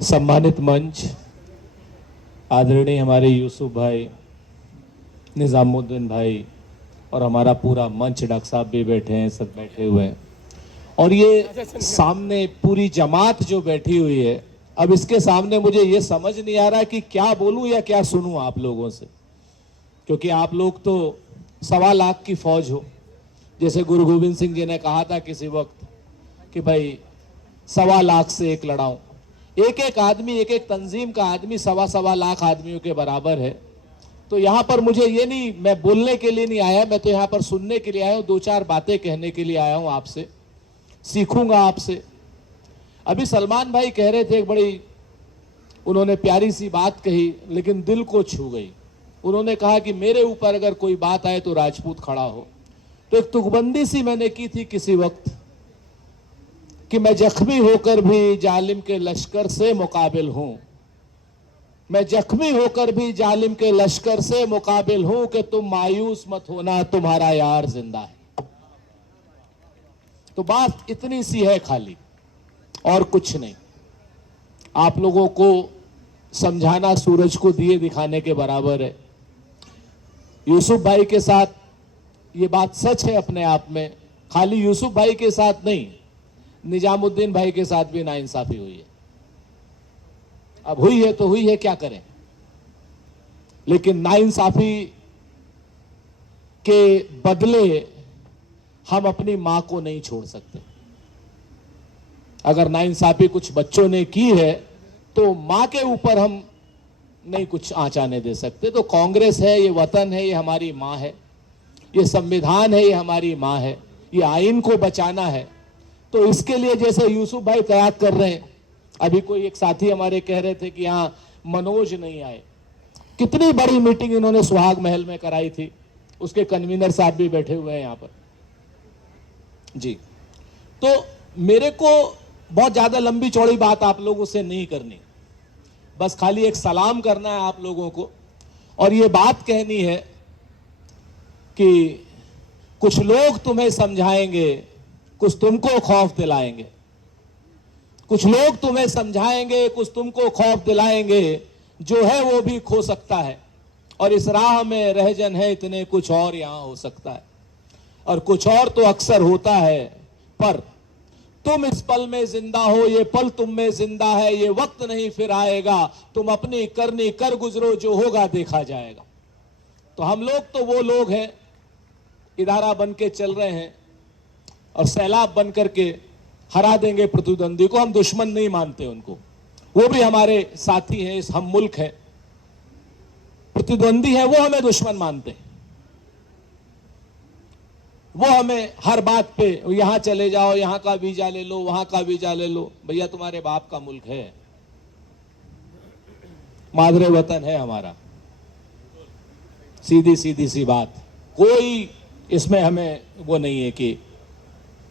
सम्मानित मंच, आदरणीय हमारे यूसुफ भाई, निजामुद्दीन भाई और हमारा पूरा मंच, डॉक्टर साहब भी बैठे हैं, सब बैठे हुए हैं, और ये सामने पूरी जमात जो बैठी हुई है। अब इसके सामने मुझे ये समझ नहीं आ रहा कि क्या बोलूं या क्या सुनूं आप लोगों से, क्योंकि आप लोग तो 1.25 लाख की फौज हो। जैसे गुरु गोविंद सिंह जी ने कहा था किसी वक्त कि भाई 1.25 लाख से एक लड़ाऊं। एक एक आदमी, एक एक तंजीम का आदमी 1.25 लाख आदमियों के बराबर है। तो यहाँ पर मुझे ये नहीं, मैं बोलने के लिए नहीं आया, मैं तो यहाँ पर सुनने के लिए आया हूँ, 2-4 बातें कहने के लिए आया हूँ, आपसे सीखूंगा आपसे। अभी सलमान भाई कह रहे थे, एक बड़ी उन्होंने प्यारी सी बात कही लेकिन दिल को छू गई। उन्होंने कहा कि मेरे ऊपर अगर कोई बात आए तो राजपूत खड़ा हो। तो एक तुकबंदी सी मैंने की थी किसी वक्त कि मैं जख्मी होकर भी जालिम के लश्कर से मुकाबिल हूं, मैं जख्मी होकर भी जालिम के लश्कर से मुकाबिल हूं कि तुम मायूस मत होना, तुम्हारा यार जिंदा है। तो बात इतनी सी है खाली, और कुछ नहीं। आप लोगों को समझाना सूरज को दिए दिखाने के बराबर है। यूसुफ भाई के साथ ये बात सच है अपने आप में, खाली यूसुफ भाई के साथ नहीं, निजामुद्दीन भाई के साथ भी नाइंसाफी हुई है। अब हुई है तो हुई है, क्या करें। लेकिन नाइंसाफी के बदले हम अपनी मां को नहीं छोड़ सकते। अगर नाइंसाफी कुछ बच्चों ने की है तो मां के ऊपर हम नहीं कुछ आंच आने दे सकते। तो कांग्रेस है, ये वतन है, ये हमारी मां है, ये संविधान है, ये हमारी मां है, ये आइन को बचाना है। तो इसके लिए जैसे यूसुफ भाई त्याग कर रहे हैं, अभी कोई एक साथी हमारे कह रहे थे कि यहाँ मनोज नहीं आए। कितनी बड़ी मीटिंग इन्होंने सुहाग महल में कराई थी, उसके कन्वीनर साहब भी बैठे हुए हैं यहाँ पर जी। तो मेरे को बहुत ज्यादा लंबी चौड़ी बात आप लोगों से नहीं करनी, बस खाली एक सलाम करना है आप लोगों को, और ये बात कहनी है कि कुछ लोग तुम्हें समझाएंगे, कुछ तुमको खौफ दिलाएंगे। कुछ लोग तुम्हें समझाएंगे, कुछ तुमको खौफ दिलाएंगे, जो है वो भी खो सकता है, और इस राह में रहजन है इतने, कुछ और यहां हो सकता है, और कुछ और तो अक्सर होता है। पर तुम इस पल में जिंदा हो, ये पल तुम में जिंदा है, ये वक्त नहीं फिर आएगा, तुम अपनी करनी कर गुजरो, जो होगा देखा जाएगा। तो हम लोग तो वो लोग हैं, इदारा बन के चल रहे हैं और सैलाब बन करके हरा देंगे प्रतिद्वंदी को। हम दुश्मन नहीं मानते उनको, वो भी हमारे साथी हैं, इस हम मुल्क है। प्रतिद्वंदी है वो हमें दुश्मन मानते हैं, वो हमें हर बात पे यहां चले जाओ, यहां का वीजा ले लो, वहां का वीजा ले लो। भैया तुम्हारे बाप का मुल्क है, मादरे वतन है हमारा, सीधी सीधी सी बात, कोई इसमें हमें वो नहीं है कि।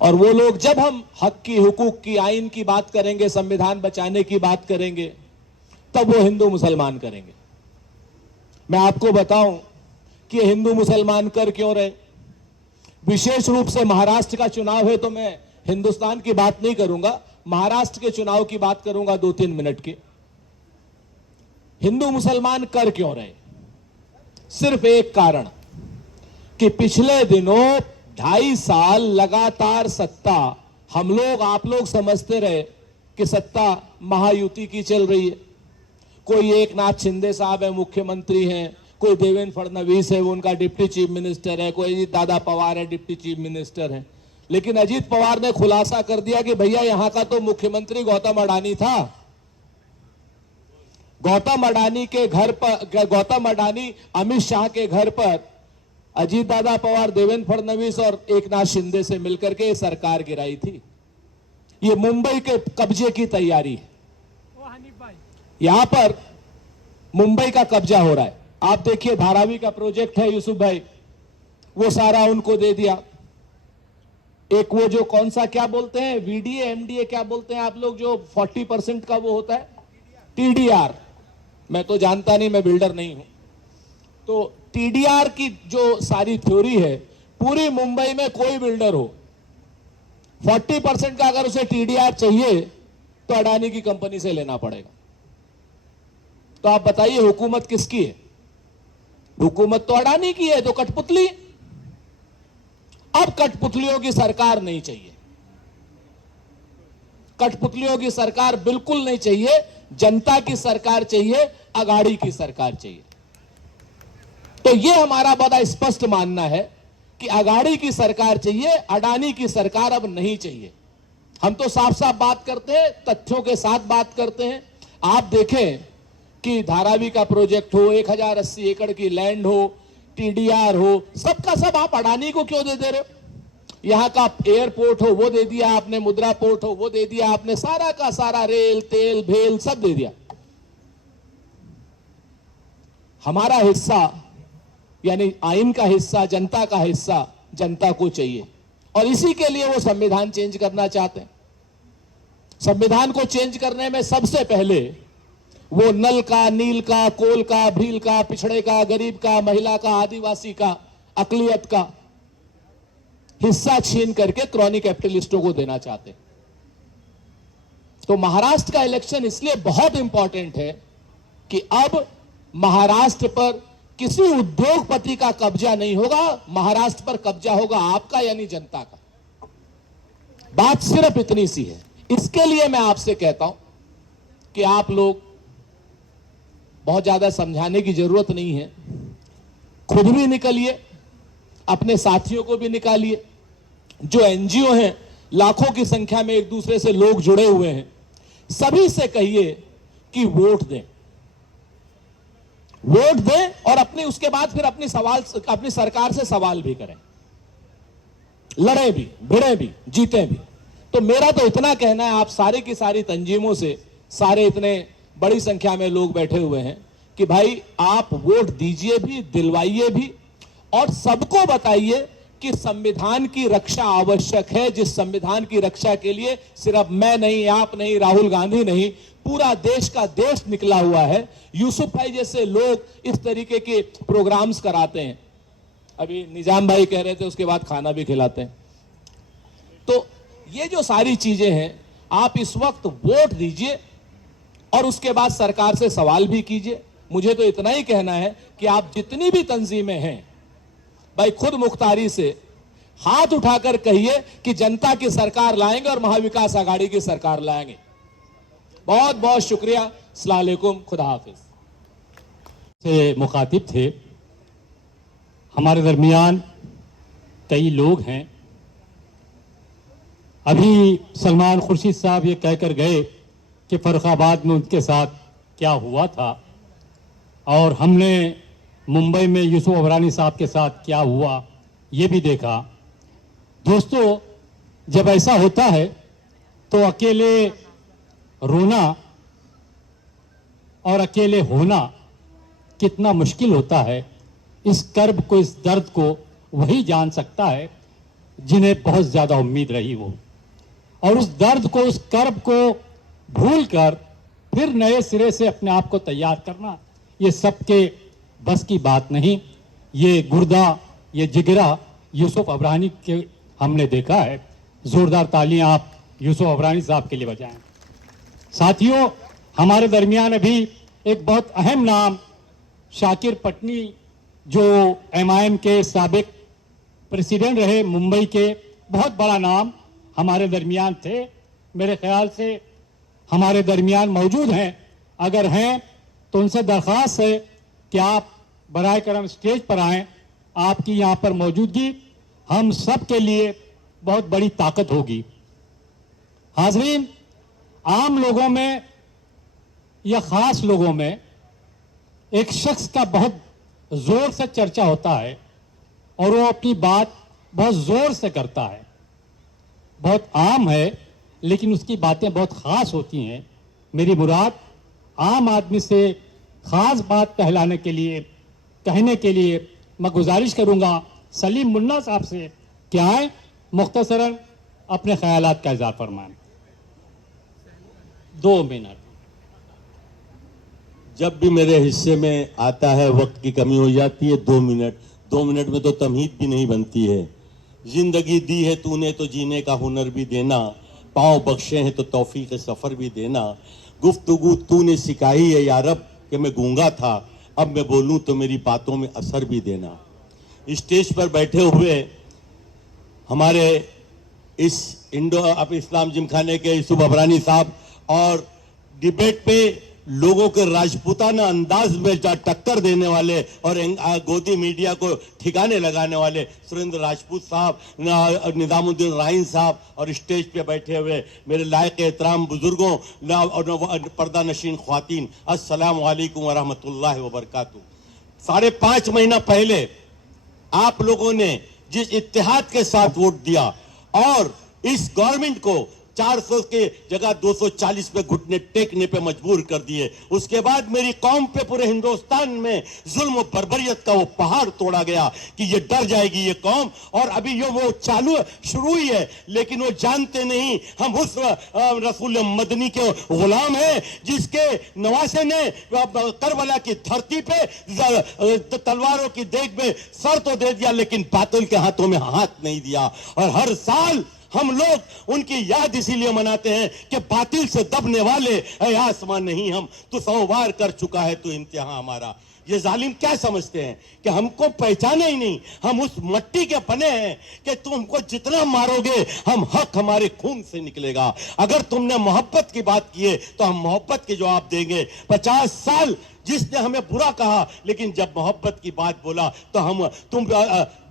और वो लोग जब हम हक की, हुकूक की, आइन की बात करेंगे, संविधान बचाने की बात करेंगे, तब वो हिंदू मुसलमान करेंगे। मैं आपको बताऊं कि हिंदू मुसलमान कर क्यों रहे। विशेष रूप से महाराष्ट्र का चुनाव है तो मैं हिंदुस्तान की बात नहीं करूंगा, महाराष्ट्र के चुनाव की बात करूंगा 2-3 मिनट की। हिंदू मुसलमान कर क्यों रहे? सिर्फ एक कारण कि पिछले दिनों 2.5 साल लगातार सत्ता हम लोग, आप लोग समझते रहे कि सत्ता महायुति की चल रही है। कोई एक नाथ शिंदे साहब है, मुख्यमंत्री हैं, कोई देवेंद्र फडणवीस है, वो उनका डिप्टी चीफ मिनिस्टर है, कोई अजीत दादा पवार है, डिप्टी चीफ मिनिस्टर है। लेकिन अजीत पवार ने खुलासा कर दिया कि भैया यहां का तो मुख्यमंत्री गौतम अडानी था। गौतम अडानी के घर पर, गौतम अडानी अमित शाह के घर पर अजीत दादा पवार, देवेंद्र फडणवीस और एक नाथ शिंदे से मिलकर के सरकार गिराई थी। ये मुंबई के कब्जे की तैयारी है। यहां पर मुंबई का कब्जा हो रहा है। आप देखिए धारावी का प्रोजेक्ट है यूसुफ भाई, वो सारा उनको दे दिया। एक वो जो कौन सा क्या बोलते हैं वीडीए एमडीए क्या बोलते हैं आप लोग, जो 40% का वो होता है टीडीआर, मैं तो जानता नहीं, मैं बिल्डर नहीं हूं। तो टीडीआर की जो सारी थ्योरी है, पूरी मुंबई में कोई बिल्डर हो 40% का अगर उसे टीडीआर चाहिए तो अडानी की कंपनी से लेना पड़ेगा। तो आप बताइए हुकूमत किसकी है? हुकूमत तो अडानी की है, तो कठपुतली। अब कठपुतलियों की सरकार नहीं चाहिए, कठपुतलियों की सरकार बिल्कुल नहीं चाहिए। जनता की सरकार चाहिए, अगाड़ी की सरकार चाहिए। तो यह हमारा बड़ा स्पष्ट मानना है कि अगाड़ी की सरकार चाहिए, अडानी की सरकार अब नहीं चाहिए। हम तो साफ साफ बात करते हैं, तथ्यों के साथ बात करते हैं। आप देखें कि धारावी का प्रोजेक्ट हो, 1080 एकड़ की लैंड हो, टीडीआर हो, सबका सब आप अडानी को क्यों दे रहे हो? यहां का एयरपोर्ट हो वो दे दिया आपने, मुद्रा पोर्ट हो वो दे दिया आपने, सारा का सारा रेल तेल भेल सब दे दिया। हमारा हिस्सा यानी आइन का हिस्सा, जनता का हिस्सा जनता को चाहिए, और इसी के लिए वो संविधान चेंज करना चाहते हैं। संविधान को चेंज करने में सबसे पहले वो नल का, नील का, कोल का, भील का, पिछड़े का, गरीब का, महिला का, आदिवासी का, अकलियत का हिस्सा छीन करके क्रॉनिक कैपिटलिस्टों को देना चाहते हैं। तो महाराष्ट्र का इलेक्शन इसलिए बहुत इंपॉर्टेंट है कि अब महाराष्ट्र पर किसी उद्योगपति का कब्जा नहीं होगा, महाराष्ट्र पर कब्जा होगा आपका यानी जनता का। बात सिर्फ इतनी सी है। इसके लिए मैं आपसे कहता हूं कि आप लोग बहुत ज्यादा समझाने की जरूरत नहीं है, खुद भी निकलिए, अपने साथियों को भी निकालिए। जो एनजीओ हैं, लाखों की संख्या में एक दूसरे से लोग जुड़े हुए हैं, सभी से कहिए कि वोट दें, वोट दें, और अपनी उसके बाद फिर अपनी सरकार से सवाल भी करें, लड़े भी, भिड़े भी, जीते भी। तो मेरा तो इतना कहना है आप सारे की सारी तंजीमों से, सारे इतने बड़ी संख्या में लोग बैठे हुए हैं कि भाई आप वोट दीजिए भी, दिलवाइए भी, और सबको बताइए कि संविधान की रक्षा आवश्यक है, जिस संविधान की रक्षा के लिए सिर्फ मैं नहीं, आप नहीं, राहुल गांधी नहीं, पूरा देश का देश निकला हुआ है। यूसुफ भाई जैसे लोग इस तरीके के प्रोग्राम्स कराते हैं। अभी निजाम भाई कह रहे थे उसके बाद खाना भी खिलाते हैं। तो ये जो सारी चीजें हैं, आप इस वक्त वोट दीजिए और उसके बाद सरकार से सवाल भी कीजिए। मुझे तो इतना ही कहना है कि आप जितनी भी तंजीमें हैं भाई, खुद मुख्तारी से हाथ उठाकर कहिए कि जनता की सरकार लाएंगे और महाविकास आघाड़ी की सरकार लाएंगे। बहुत बहुत शुक्रिया। अस्सलाम वालेकुम, खुदा हाफिज। से मुखातिब थे, हमारे दरमियान कई लोग हैं। अभी सलमान खुर्शीद साहब ये कहकर गए कि फर्रुखाबाद में उनके साथ क्या हुआ था, और हमने मुंबई में यूसुफ अबरानी साहब के साथ क्या हुआ ये भी देखा। दोस्तों, जब ऐसा होता है तो अकेले रोना और अकेले होना कितना मुश्किल होता है, इस कर्ब को, इस दर्द को वही जान सकता है जिन्हें बहुत ज़्यादा उम्मीद रही हो। और उस दर्द को, उस कर्ब को भूलकर फिर नए सिरे से अपने आप को तैयार करना, ये सबके बस की बात नहीं। ये गुर्दा, ये जिगरा यूसुफ अबरानी के हमने देखा है। जोरदार तालियां आप यूसुफ अबरानी साहब के लिए बजाएं। साथियों, हमारे दरमियान अभी एक बहुत अहम नाम शाकिर पटनी, जो एमआईएम के साबिक प्रेसिडेंट रहे मुंबई के, बहुत बड़ा नाम हमारे दरमियान थे। मेरे ख्याल से हमारे दरमियान मौजूद हैं। अगर हैं तो उनसे दरख्वास्त है कि आप बराए करम स्टेज पर आएं। आपकी यहाँ पर मौजूदगी हम सब के लिए बहुत बड़ी ताकत होगी। हाज़रीन, आम लोगों में या ख़ास लोगों में एक शख्स का बहुत ज़ोर से चर्चा होता है और वो अपनी बात बहुत ज़ोर से करता है। बहुत आम है, लेकिन उसकी बातें बहुत ख़ास होती हैं। मेरी मुराद आम आदमी से खास बात कहने के लिए मैं गुजारिश करूंगा सलीम मुन्ना साहब से कि आए मुख्तसरन अपने ख्यालात का इज़हार फरमाएं। 2 मिनट। जब भी मेरे हिस्से में आता है वक्त की कमी हो जाती है। 2 मिनट में तो तमहीद भी नहीं बनती है। जिंदगी दी है तूने तो जीने का हुनर भी देना, पाँव बख्शे हैं तो तौफीक सफ़र भी देना, गुफ्तगू तूने सिखाई है या रब कि मैं गूंगा था, अब मैं बोलूं तो मेरी बातों में असर भी देना। स्टेज पर बैठे हुए हमारे इस इस्लाम जिमखाने के यूसुफ अबरानी साहब और डिबेट पे लोगों के राजपूताना अंदाज में टक्कर देने वाले और गोदी मीडिया को ठिकाने लगाने वाले सुरेंद्र राजपूत साहब, निजामुद्दीन राइन साहब और स्टेज पे बैठे हुए मेरे लायक एहतराम बुजुर्गों और पर्दा नशीन ख्वातीन, अस्सलाम वालेकुम व रहमतुल्लाहि व बरकातहू। 5.5 महीना पहले आप लोगों ने जिस इत्तेहाद के साथ वोट दिया और इस गवर्नमेंट को 400 के जगह 240 पे घुटने टेकने पे मजबूर कर दिए, उसके बाद मेरी कौम पे पूरे हिंदुस्तान में जुल्म और बर्बरियत का वो पहाड़ तोड़ा गया कि ये डर जाएगी ये कौम। और अभी ये वो शुरू ही है, लेकिन वो जानते नहीं हम उस रसूल मदनी के गुलाम हैं जिसके नवासे ने करबला की धरती पे तलवारों की देख में सर तो दे दिया, लेकिन बातिल के हाथों में हाथ नहीं दिया। और हर साल हम लोग उनकी याद इसीलिए मनाते हैं कि बातिल से दबने वाले है आसमान नहीं, हम तो 100 बार कर चुका है तो इम्तिहान हमारा। ये जालिम क्या समझते हैं कि हमको पहचाने ही नहीं, हम उस मट्टी के बने हैं कि तुम हमको जितना मारोगे हम हक हमारे खून से निकलेगा। अगर तुमने मोहब्बत की बात की है तो हम मोहब्बत के जवाब देंगे। 50 साल जिसने हमें बुरा कहा, लेकिन जब मोहब्बत की बात बोला तो तुम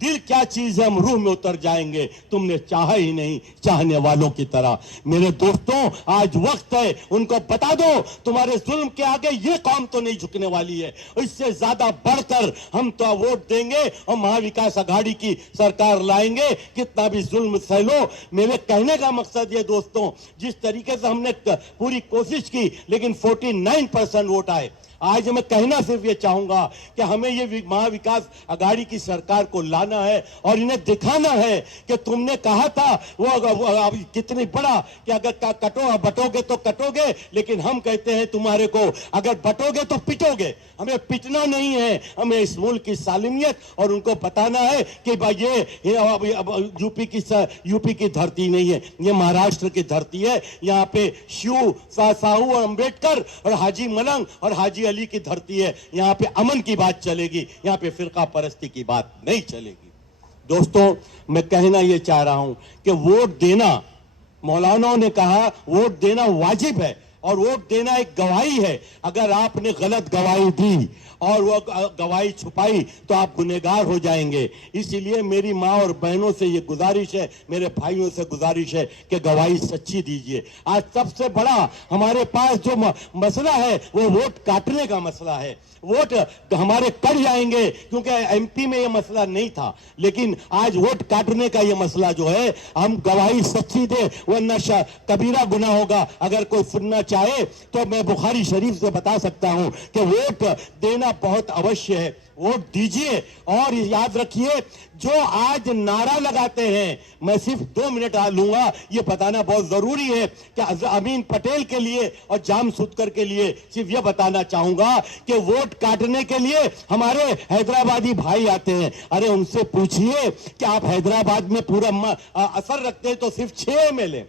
दिल क्या चीज है, हम रूह में उतर जाएंगे। तुमने चाहा ही नहीं चाहने वालों की तरह। मेरे दोस्तों, आज वक्त है उनको बता दो तुम्हारे जुल्म के आगे ये कौम तो नहीं झुकने वाली है, इससे ज्यादा बढ़कर हम तो वोट देंगे और महाविकास आघाड़ी की सरकार लाएंगे, कितना भी जुल्म सह लो। मेरे कहने का मकसद ये दोस्तों, जिस तरीके से हमने पूरी कोशिश की लेकिन 49% वोट आए। आज मैं कहना सिर्फ ये चाहूंगा कि हमें ये महाविकास आघाड़ी की सरकार को लाना है और इन्हें दिखाना है कि तुमने कहा था वो कितनी बड़ा कि अगर बटोगे तो कटोगे, लेकिन हम कहते हैं तुम्हारे को अगर बटोगे तो पिटोगे। हमें पिटना नहीं है, हमें इस मुल्क की सालिमियत और उनको बताना है कि भाई ये यूपी की धरती नहीं है, ये महाराष्ट्र की धरती है। यहाँ पे शिव साहू और अम्बेडकर और हाजी मलंग और हाजी अली की धरती है। यहाँ पे अमन की बात चलेगी, यहाँ पे फिरका परस्ती की बात नहीं चलेगी। दोस्तों, मैं कहना ये चाह रहा हूं कि वोट देना, मौलानाओं ने कहा वोट देना वाजिब है और वोट देना एक गवाही है। अगर आपने गलत गवाही दी और वो गवाही छुपाई तो आप गुनहगार हो जाएंगे। इसीलिए मेरी माँ और बहनों से ये गुजारिश है, मेरे भाइयों से गुजारिश है कि गवाही सच्ची दीजिए। आज सबसे बड़ा हमारे पास जो मसला है वो वोट काटने का मसला है। वोट हमारे कट जाएंगे क्योंकि एमपी में ये मसला नहीं था, लेकिन आज वोट काटने का ये मसला जो है, हम गवाही सच्ची दे वरना कबीरा गुनाह होगा। अगर कोई सुनना चाहे तो मैं बुखारी शरीफ से बता सकता हूं कि वोट देना बहुत अवश्य है। वोट दीजिए और याद रखिए, जो आज नारा लगाते हैं, मैं सिर्फ 2 मिनट लूंगा, ये बताना बहुत जरूरी है कि अमीन पटेल के लिए और जाम सुतकर के लिए सिर्फ ये बताना चाहूंगा कि वोट काटने के लिए हमारे हैदराबादी भाई आते हैं। अरे उनसे पूछिए कि आप हैदराबाद में पूरा असर रखते हैं तो सिर्फ 6 MLA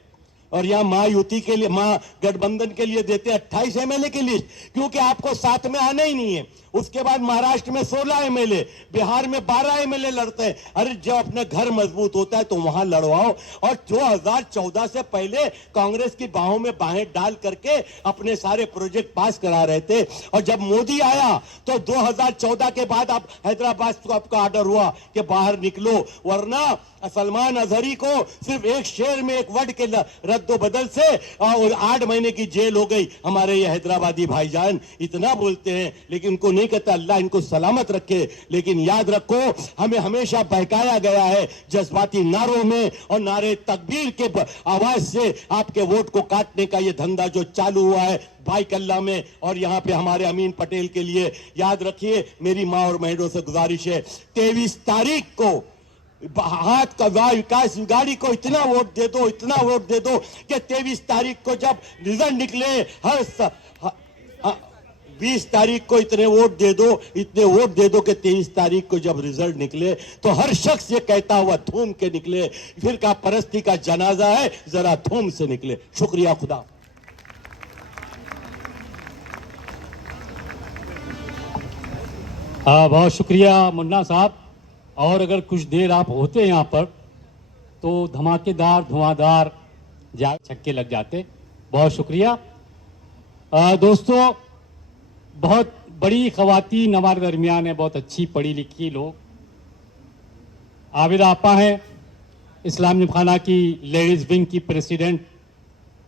और यहाँ महायुति के लिए, महागठबंधन के लिए देते हैं 28 MLA की लिस्ट, क्योंकि आपको 7 में आना ही नहीं है। उसके बाद महाराष्ट्र में 16 MLA, बिहार में 12 MLA लड़ते हैं। अरे जब अपने घर मजबूत होता है तो वहां लड़वाओ। और 2014 से पहले कांग्रेस की बाहों में बाहें डाल करके अपने सारे प्रोजेक्ट पास करा रहे थे, और जब मोदी आया तो 2014 के बाद आप हैदराबाद को आपका ऑर्डर हुआ कि बाहर निकलो, वरना सलमान अजहरी को सिर्फ एक शेर में एक वर्ड के रद्दो बदल से और 8 महीने की जेल हो गई। हमारे ये हैदराबादी भाईजान इतना बोलते हैं लेकिन उनको नहीं नहीं कहता अल्लाह इनको सलामत रखे, लेकिन याद रखो हमें हमेशा बहकाया गया है जज्बाती नारों में और नारे तकबीर के आवाज से आपके वोट को काटने का ये धंधा जो चालू हुआ है भाई कल्ला में। और यहां पे हमारे अमीन पटेल के लिए याद रखिए, मेरी मां और बहनों से गुजारिश है, 23 तारीख को हाथ का विकास गाड़ी को इतना वोट दे दो, इतना वोट दे दो कि 23 तारीख को जब रिजल्ट निकले, हर 20 तारीख को इतने वोट दे दो, इतने वोट दे दो कि 23 तारीख को जब रिजल्ट निकले तो हर शख्स ये कहता हुआ धूम के निकले, फिर का परस्ती का जनाजा है, जरा धूम से निकले। शुक्रिया, खुदा। बहुत शुक्रिया मुन्ना साहब। और अगर कुछ देर आप होते यहाँ पर तो धमाकेदार धुआंधार छक्के लग जाते। बहुत शुक्रिया। दोस्तों, बहुत बड़ी खवातीन हमारे दरमियान है, बहुत अच्छी पढ़ी लिखी लोग। आबिदा आपा हैं, इस्लाम जिमखाना की लेडीज़ विंग की प्रेसिडेंट,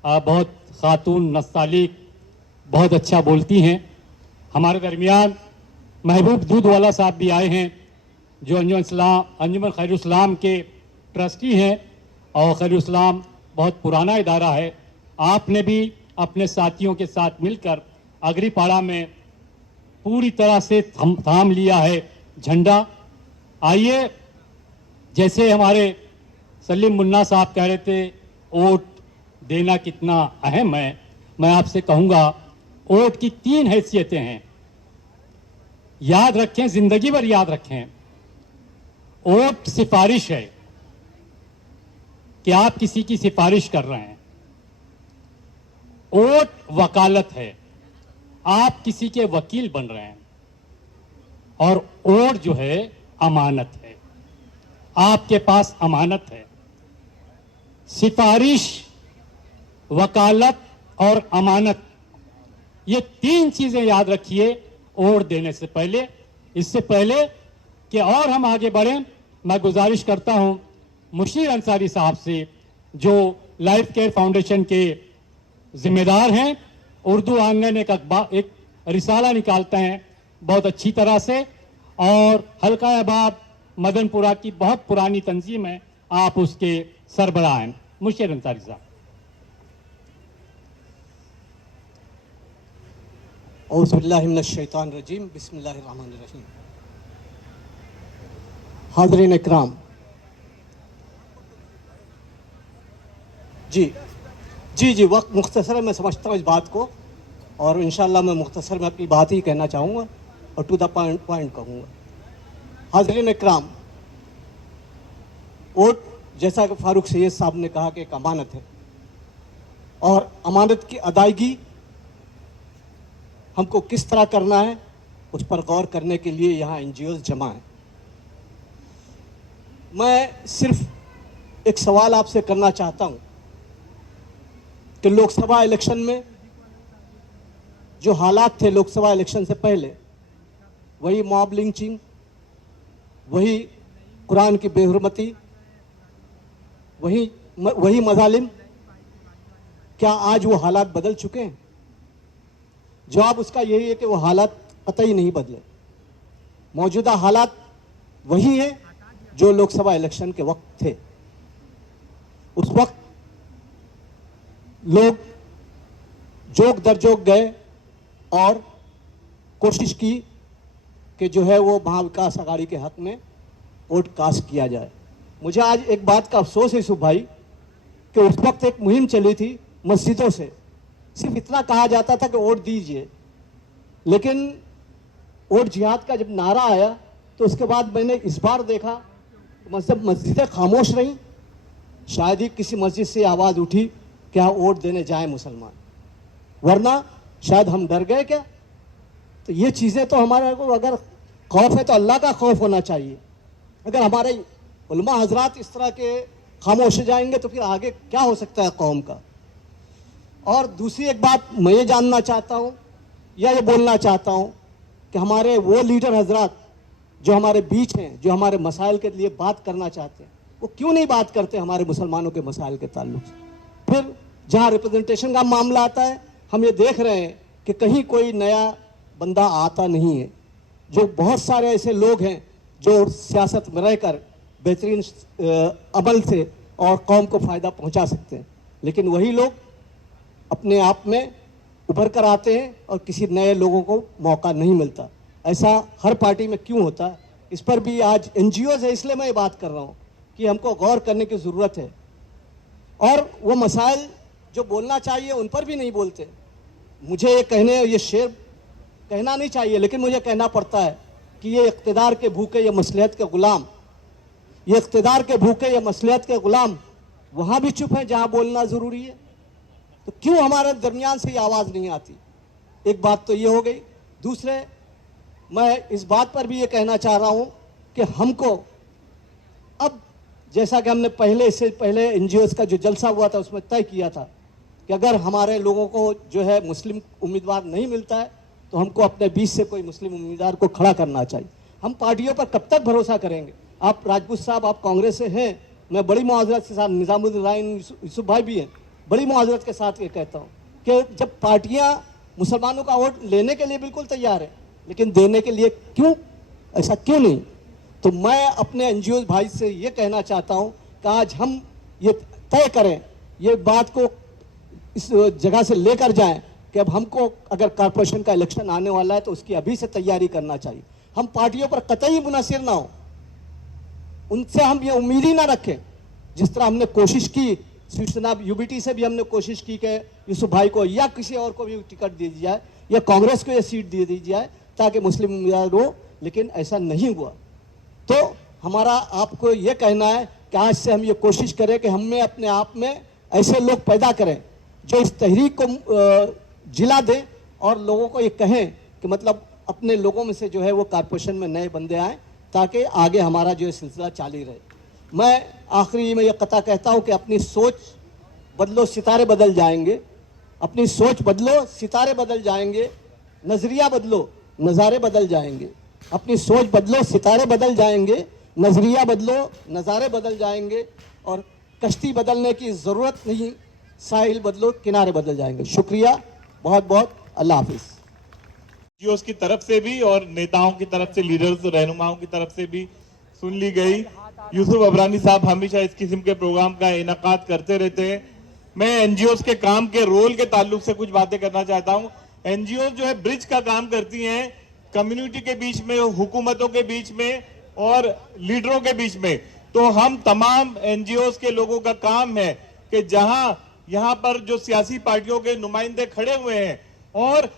बहुत खातून नस्तालिक, बहुत अच्छा बोलती हैं। हमारे दरमियान महबूब दूधवाला साहब भी आए हैं जो अंजुमन खैरुल-इस्लाम के ट्रस्टी हैं और खैरुल-इस्लाम बहुत पुराना इदारा है। आपने भी अपने साथियों के साथ मिलकर अगरीपाड़ा में पूरी तरह से थाम लिया है झंडा। आइए, जैसे हमारे सलीम मुन्ना साहब कह रहे थे वोट देना कितना अहम है, मैं आपसे कहूँगा वोट की 3 हैसियतें हैं, याद रखें, जिंदगी भर याद रखें। वोट सिफारिश है कि आप किसी की सिफारिश कर रहे हैं। वोट वकालत है, आप किसी के वकील बन रहे हैं। और वोट जो है अमानत है, आपके पास अमानत है। सिफारिश, वकालत और अमानत, ये 3 चीजें याद रखिए वोट देने से पहले। इससे पहले कि और हम आगे बढ़ें, मैं गुजारिश करता हूं मुशीर अंसारी साहब से, जो लाइफ केयर फाउंडेशन के जिम्मेदार हैं। उर्दू आंगन एक रिसाला निकालते हैं बहुत अच्छी तरह से, और हल्का अहबाब मदनपुरा की बहुत पुरानी तंजीम है, आप उसके सरबराह हैं। मुशीर अंसारी साहब। औज़ुबिल्लाहिमिनश्शैतानिर्रजीम, बिस्मिल्लाहिर्रहमानिर्रहीम। हाज़रीन इकराम, जी वक्त मुख्तसर है, मैं समझता हूँ इस बात को, और इंशाअल्लाह मैं मुख्तसर में अपनी बात ही कहना चाहूँगा और टू द पॉइंट कहूँगा। हाज़रीन इकराम, वोट, जैसा कि फारूक सैयद साहब ने कहा, कि एक अमानत है, और अमानत की अदायगी हमको किस तरह करना है उस पर गौर करने के लिए यहाँ NGOs जमा हैं। मैं सिर्फ एक सवाल आपसे करना चाहता हूँ कि लोकसभा इलेक्शन में जो हालात थे लोकसभा इलेक्शन से पहले, वही मॉब लिंचिंग, वही कुरान की बेहुरमती, वही मजालिम, क्या आज वो हालात बदल चुके हैं? जवाब उसका यही है कि वो हालात कतई नहीं बदले। मौजूदा हालात वही हैं जो लोकसभा इलेक्शन के वक्त थे। उस वक्त लोग जोक दर जोक गए और कोशिश की कि जो है वो महाविकास आघाड़ी के हक में वोट कास्ट किया जाए। मुझे आज एक बात का अफसोस है यूसुफ भाई, कि उस वक्त एक मुहिम चली थी मस्जिदों से, सिर्फ इतना कहा जाता था कि वोट दीजिए, लेकिन वोट जिहाद का जब नारा आया तो उसके बाद मैंने इस बार देखा मस्जिदें खामोश रहीं। शायद ही किसी मस्जिद से आवाज़ उठी कि हाँ वोट देने जाए मुसलमान, वरना शायद हम डर गए क्या? तो ये चीज़ें तो हमारे को, अगर खौफ है तो अल्लाह का खौफ होना चाहिए। अगर हमारे उलमा हजरात इस तरह के खामोश हो जाएंगे तो फिर आगे क्या हो सकता है कौम का। और दूसरी एक बात मैं ये जानना चाहता हूँ या ये बोलना चाहता हूँ कि हमारे वो लीडर हजरात जो हमारे बीच हैं, जो हमारे मसाइल के लिए बात करना चाहते हैं, वो क्यों नहीं बात करते हमारे मुसलमानों के मसाइल के ताल्लुक से? फिर जहाँ रिप्रेजेंटेशन का मामला आता है, हम ये देख रहे हैं कि कहीं कोई नया बंदा आता नहीं है, जो बहुत सारे ऐसे लोग हैं जो सियासत में रहकर बेहतरीन अमल से और कौम को फ़ायदा पहुंचा सकते हैं, लेकिन वही लोग अपने आप में उभर कर आते हैं और किसी नए लोगों को मौका नहीं मिलता। ऐसा हर पार्टी में क्यों होता है, इस पर भी आज NGOs है, इसलिए मैं ये बात कर रहा हूँ कि हमको गौर करने की ज़रूरत है। और वो मसाइल जो बोलना चाहिए उन पर भी नहीं बोलते। मुझे ये शेर कहना नहीं चाहिए, लेकिन मुझे कहना पड़ता है कि ये इक़्तिदार के भूखे, ये मसलहत के ग़ुलाम, ये इक़्तिदार के भूखे, ये मसलहत के ग़ुलाम वहाँ भी चुप हैं जहाँ बोलना ज़रूरी है। तो क्यों हमारे दरमियान से ये आवाज़ नहीं आती? एक बात तो ये हो गई। दूसरे, मैं इस बात पर भी ये कहना चाह रहा हूँ कि हमको अब, जैसा कि हमने इससे पहले NGOs का जो जलसा हुआ था उसमें तय किया था कि अगर हमारे लोगों को जो है मुस्लिम उम्मीदवार नहीं मिलता है तो हमको अपने बीच से कोई मुस्लिम उम्मीदवार को खड़ा करना चाहिए। हम पार्टियों पर कब तक भरोसा करेंगे? आप राजपूत साहब, आप कांग्रेस से हैं, मैं बड़ी मुआवजत के साथ, निज़ामुद्दीन यूसुफ भाई भी हैं, बड़ी मुआवजत के साथ ये कहता हूँ कि जब पार्टियाँ मुसलमानों का वोट लेने के लिए बिल्कुल तैयार है, लेकिन देने के लिए क्यों, ऐसा क्यों नहीं? तो मैं अपने NGOs भाई से ये कहना चाहता हूँ कि आज हम ये तय करें, ये बात को इस जगह से लेकर जाएं कि अब हमको अगर कॉर्पोरेशन का इलेक्शन आने वाला है तो उसकी अभी से तैयारी करना चाहिए। हम पार्टियों पर कतई मुनसिर ना हो, उनसे हम ये उम्मीद ही ना रखें। जिस तरह हमने कोशिश की, शिवसेना UBT से भी हमने कोशिश की कि यूसुफ भाई को या किसी और को भी टिकट दे दी जाए या कांग्रेस को ये सीट दे दी जाए ताकि मुस्लिम उम्मीदवार हो, लेकिन ऐसा नहीं हुआ। तो हमारा आपको ये कहना है कि आज से हम ये कोशिश करें कि हमें अपने आप में ऐसे लोग पैदा करें जो इस तहरीक को जिला दें और लोगों को ये कहें कि मतलब अपने लोगों में से जो है वो कॉर्पोरेशन में नए बंदे आएँ ताकि आगे हमारा जो है सिलसिला जारी रहे। मैं आखिरी में ये कथा कहता हूँ कि अपनी सोच बदलो, सितारे बदल जाएंगे। अपनी सोच बदलो, सितारे बदल जाएंगे। नज़रिया बदलो, नज़ारे बदल जाएंगे। अपनी सोच बदलो, सितारे बदल जाएंगे। नज़रिया बदलो, नज़ारे बदल जाएंगे। और कश्ती बदलने की ज़रूरत नहीं, साहिल बदलो, किनारे बदल जाएंगे। शुक्रिया, बहुत बहुत, अल्लाह हाफिज़। NGOs की तरफ से भी और नेताओं की तरफ से, लीडर्स रहनुमाओं की तरफ से भी सुन ली गई। यूसुफ अबरानी साहब हमेशा इस किस्म के प्रोग्राम का इनेकाद करते रहते हैं। मैं NGOs के काम के रोल के ताल्लुक से कुछ बातें करना चाहता हूं। NGOs जो है ब्रिज का काम करती हैं कम्युनिटी के बीच में, हुकूमतों के बीच में और लीडरों के बीच में। तो हम तमाम NGOs के लोगों का काम है कि जहां यहाँ पर जो सियासी पार्टियों के नुमाइंदे खड़े हुए हैं, और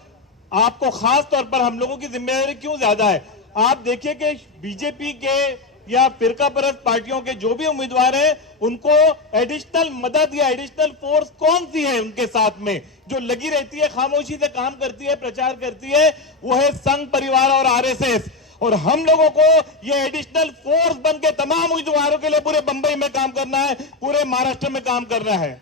आपको खास तौर पर हम लोगों की जिम्मेदारी क्यों ज्यादा है, आप देखिए कि बीजेपी के या फिरका परस्त पार्टियों के जो भी उम्मीदवार हैं उनको एडिशनल मदद या एडिशनल फोर्स कौन सी है उनके साथ में जो लगी रहती है, खामोशी से काम करती है, प्रचार करती है, वो है संघ परिवार और RSS। और हम लोगों को ये एडिशनल फोर्स बन के तमाम उम्मीदवारों के लिए पूरे बंबई में काम करना है, पूरे महाराष्ट्र में काम करना है।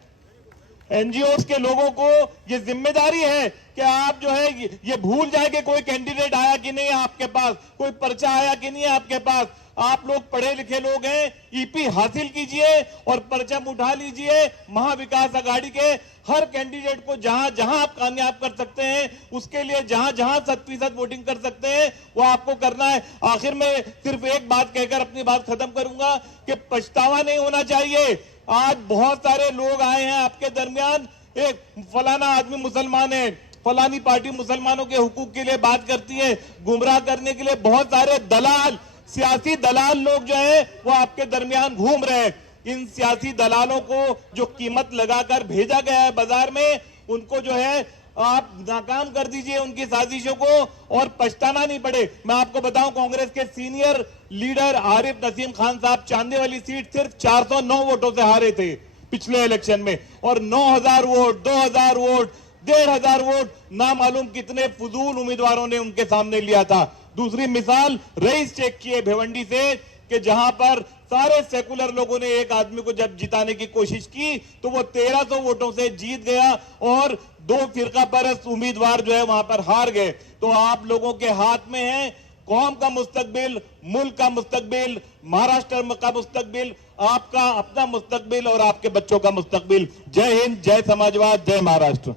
NGOs के लोगों को ये जिम्मेदारी है कि आप जो है ये भूल जाए कि कोई कैंडिडेट आया कि नहीं है आपके पास, कोई पर्चा आया कि नहीं है आपके पास। आप लोग पढ़े लिखे लोग हैं, EP हासिल कीजिए और परचम उठा लीजिए। महाविकास आघाड़ी के हर कैंडिडेट को जहां जहां आप कामयाब कर सकते हैं, उसके लिए जहां जहां 7% वोटिंग कर सकते हैं वो आपको करना है। आखिर में सिर्फ एक बात कहकर अपनी बात खत्म करूंगा कि पछतावा नहीं होना चाहिए। आज बहुत सारे लोग आए हैं आपके दरमियान, एक फलाना आदमी मुसलमान है, फलानी पार्टी मुसलमानों के हुकूक के लिए बात करती है, गुमराह करने के लिए बहुत सारे दलाल, सियासी दलाल लोग जो है वो आपके दरमियान घूम रहे हैं। इन सियासी दलालों को जो कीमत लगाकर भेजा गया है बाजार में, उनको जो है आप नाकाम कर दीजिए उनकी साजिशों को, और पछताना नहीं पड़े। मैं आपको बताऊं, कांग्रेस के सीनियर लीडर आरिफ नसीम खान साहब चांदे वाली सीट सिर्फ 409 वोटों से हारे थे पिछले इलेक्शन में, और 9000 वोट, 2000 वोट, 1500 वोट ना मालूम कितने फजूल उम्मीदवारों ने उनके सामने लिया था। दूसरी मिसाल रईस चेक की है भिवंडी से, कि जहां पर सारे सेकुलर लोगों ने एक आदमी को जब जिताने की कोशिश की तो वो 1300 वोटों से जीत गया, और 2 फिरका परस्त उम्मीदवार जो है वहां पर हार गए। तो आप लोगों के हाथ में है कौम का मुस्तकबिल, मुल्क का मुस्तकबिल, महाराष्ट्र का मुस्तकबिल, आपका अपना मुस्तकबिल और आपके बच्चों का मुस्तकबिल। जय हिंद, जय समाजवाद, जय महाराष्ट्र।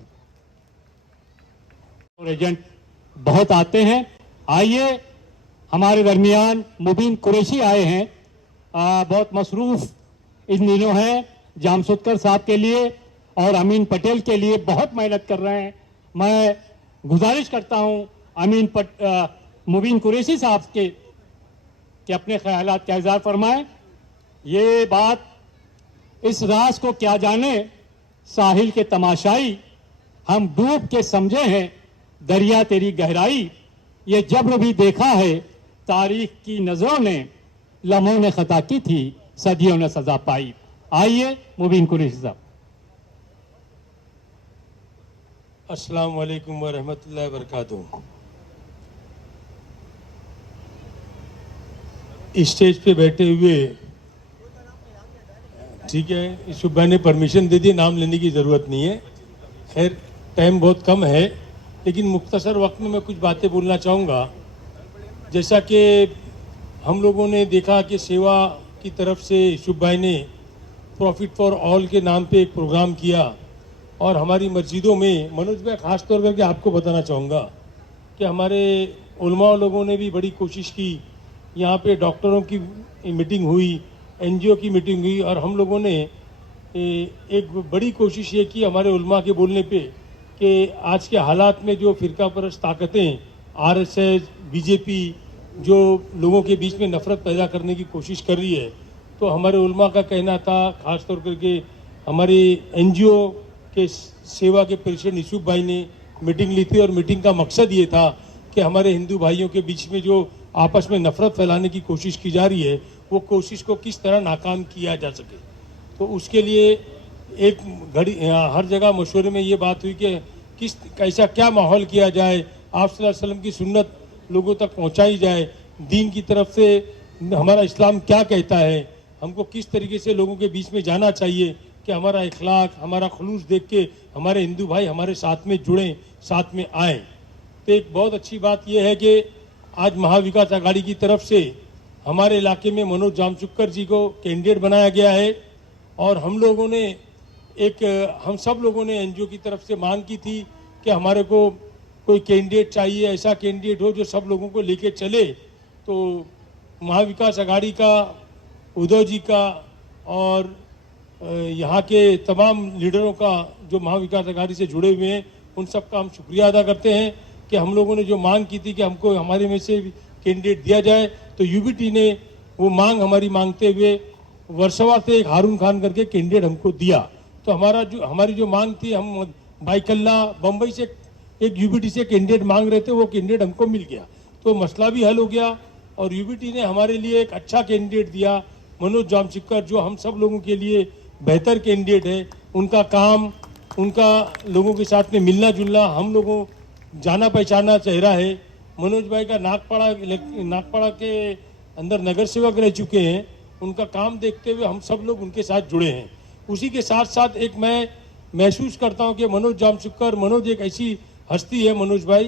एजेंट बहुत आते हैं। आइए हमारे दरमियान मुबीन कुरैशी आए हैं। बहुत मसरूफ़ इन दिनों हैं, जामशुदकर साहब के लिए और अमीन पटेल के लिए बहुत मेहनत कर रहे हैं। मैं गुजारिश करता हूं मुबीन कुरैशी साहब के कि अपने ख्यालात का इज़हार फरमाएं। ये बात इस राज को क्या जाने साहिल के तमाशाई, हम डूब के समझे हैं दरिया तेरी गहराई। ये जब्र भी देखा है तारीख की नजरों ने, लम्हों ने खता की थी सदियों ने सजा पाई। आइए मुबीन कुरैशी साहब। अस्सलाम वालेकुम व रहमतुल्लाहि व बरकातुहू। स्टेज पे बैठे हुए, ठीक है, यूसुफ भाई ने परमिशन दे दी, नाम लेने की ज़रूरत नहीं है। खैर टाइम बहुत कम है, लेकिन मुख्तसर वक्त में मैं कुछ बातें बोलना चाहूँगा। जैसा कि हम लोगों ने देखा कि सेवा की तरफ से यूसुफ भाई ने प्रॉफिट फॉर ऑल के नाम पे एक प्रोग्राम किया और हमारी मस्जिदों में, मनोज भाई ख़ास तौर पर आपको बताना चाहूँगा कि हमारे उलमा लोगों ने भी बड़ी कोशिश की। यहाँ पे डॉक्टरों की मीटिंग हुई, एनजीओ की मीटिंग हुई और हम लोगों ने एक बड़ी कोशिश ये की हमारे उलमा के बोलने पे कि आज के हालात में जो फ़िरका परस्त ताकतें, आरएसएस, बीजेपी जो लोगों के बीच में नफ़रत पैदा करने की कोशिश कर रही है, तो हमारे उलमा का कहना था, ख़ास तौर करके हमारे एनजीओ के सेवा के प्रेसिडेंट यूसुफ भाई ने मीटिंग ली थी और मीटिंग का मकसद ये था कि हमारे हिंदू भाइयों के बीच में जो आपस में नफ़रत फैलाने की कोशिश की जा रही है, वो कोशिश को किस तरह नाकाम किया जा सके। तो उसके लिए एक घड़ी हर जगह मशवरे में ये बात हुई कि किस कैसा क्या माहौल किया जाए, आप सल्लल्लाहु अलैहि वसल्लम की सुन्नत लोगों तक पहुंचाई जाए, दीन की तरफ से हमारा इस्लाम क्या कहता है, हमको किस तरीके से लोगों के बीच में जाना चाहिए कि हमारा इखलाक, हमारा खुलूस देख के हमारे हिंदू भाई हमारे साथ में जुड़ें, साथ में आएँ। तो एक बहुत अच्छी बात यह है कि आज महाविकास आघाड़ी की तरफ से हमारे इलाके में मनोज जामशुदकर जी को कैंडिडेट बनाया गया है और हम सब लोगों ने एनजीओ की तरफ से मांग की थी कि हमारे को कोई कैंडिडेट चाहिए, ऐसा कैंडिडेट हो जो सब लोगों को लेके चले। तो महाविकास आघाड़ी का, उद्धव जी का और यहाँ के तमाम लीडरों का जो महाविकास आघाड़ी से जुड़े हुए हैं, उन सब का हम शुक्रिया अदा करते हैं कि हम लोगों ने जो मांग की थी कि हमको हमारे में से कैंडिडेट दिया जाए, तो यूबीटी ने वो मांग हमारी मांगते हुए वर्सोवा से एक हारून खान करके कैंडिडेट हमको दिया। तो हमारी जो मांग थी, हम बाइकल्ला बम्बई से एक यूबीटी से कैंडिडेट मांग रहे थे, वो कैंडिडेट हमको मिल गया, तो मसला भी हल हो गया और यूबीटी ने हमारे लिए एक अच्छा कैंडिडेट दिया, मनोज जामशुदकर, जो हम सब लोगों के लिए बेहतर कैंडिडेट है। उनका काम, उनका लोगों के साथ में मिलना जुलना, हम लोगों जाना पहचाना चेहरा है। मनोज भाई का नागपाड़ा के अंदर नगर सेवक रह चुके हैं, उनका काम देखते हुए हम सब लोग उनके साथ जुड़े हैं। उसी के साथ साथ एक मैं महसूस करता हूं कि मनोज एक ऐसी हस्ती है, मनोज भाई,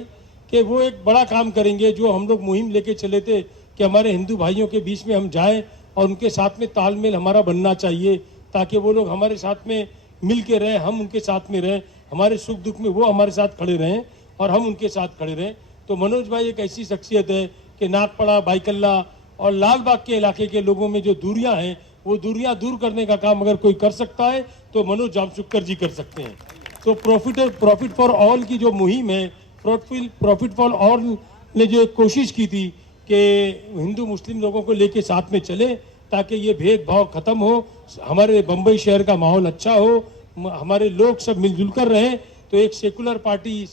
कि वो एक बड़ा काम करेंगे। जो हम लोग मुहिम लेके चले थे कि हमारे हिंदू भाइयों के बीच में हम जाएं और उनके साथ में तालमेल हमारा बनना चाहिए, ताकि वो लोग हमारे साथ में मिल के रहें, हम उनके साथ में रहें, हमारे सुख दुख में वो हमारे साथ खड़े रहें और हम उनके साथ खड़े रहें। तो मनोज भाई एक ऐसी शख्सियत है कि नागपाड़ा, बाइकल्ला और लाल बाग के इलाके के लोगों में जो दूरियां हैं, वो दूरियां दूर करने का काम अगर कोई कर सकता है तो मनोज जामशुदकर जी कर सकते हैं। तो प्रॉफिट फॉर ऑल की जो मुहिम है, प्रॉफिट फॉर ऑल ने जो एक कोशिश की थी कि हिंदू मुस्लिम लोगों को लेके साथ में चले, ताकि ये भेदभाव ख़त्म हो, हमारे बम्बई शहर का माहौल अच्छा हो, हमारे लोग सब मिलजुल कर रहें। तो एक सेकुलर पार्टी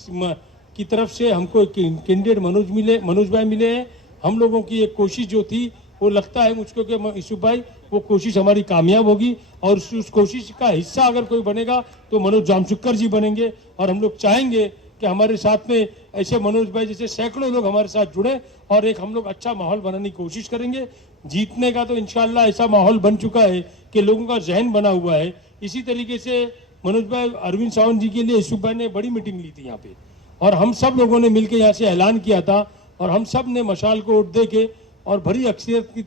की तरफ से हमको कैंडिडेट मनोज भाई मिले हैं। हम लोगों की एक कोशिश जो थी, वो लगता है मुझको कि यूसुफ भाई, वो कोशिश हमारी कामयाब होगी और उस कोशिश का हिस्सा अगर कोई बनेगा तो मनोज जामशुदकर जी बनेंगे। और हम लोग चाहेंगे कि हमारे साथ में ऐसे मनोज भाई जैसे सैकड़ों लोग हमारे साथ जुड़े और एक हम लोग अच्छा माहौल बनाने की कोशिश करेंगे। जीतने का तो इंशाल्लाह ऐसा माहौल बन चुका है कि लोगों का जहन बना हुआ है। इसी तरीके से मनोज भाई, अरविंद सावंत जी के लिए यूसुफ भाई ने बड़ी मीटिंग ली थी यहाँ पे और हम सब लोगों ने मिलकर यहाँ से ऐलान किया था और हम सब ने मशाल को वोट दे के और बड़ी अक्सरियत की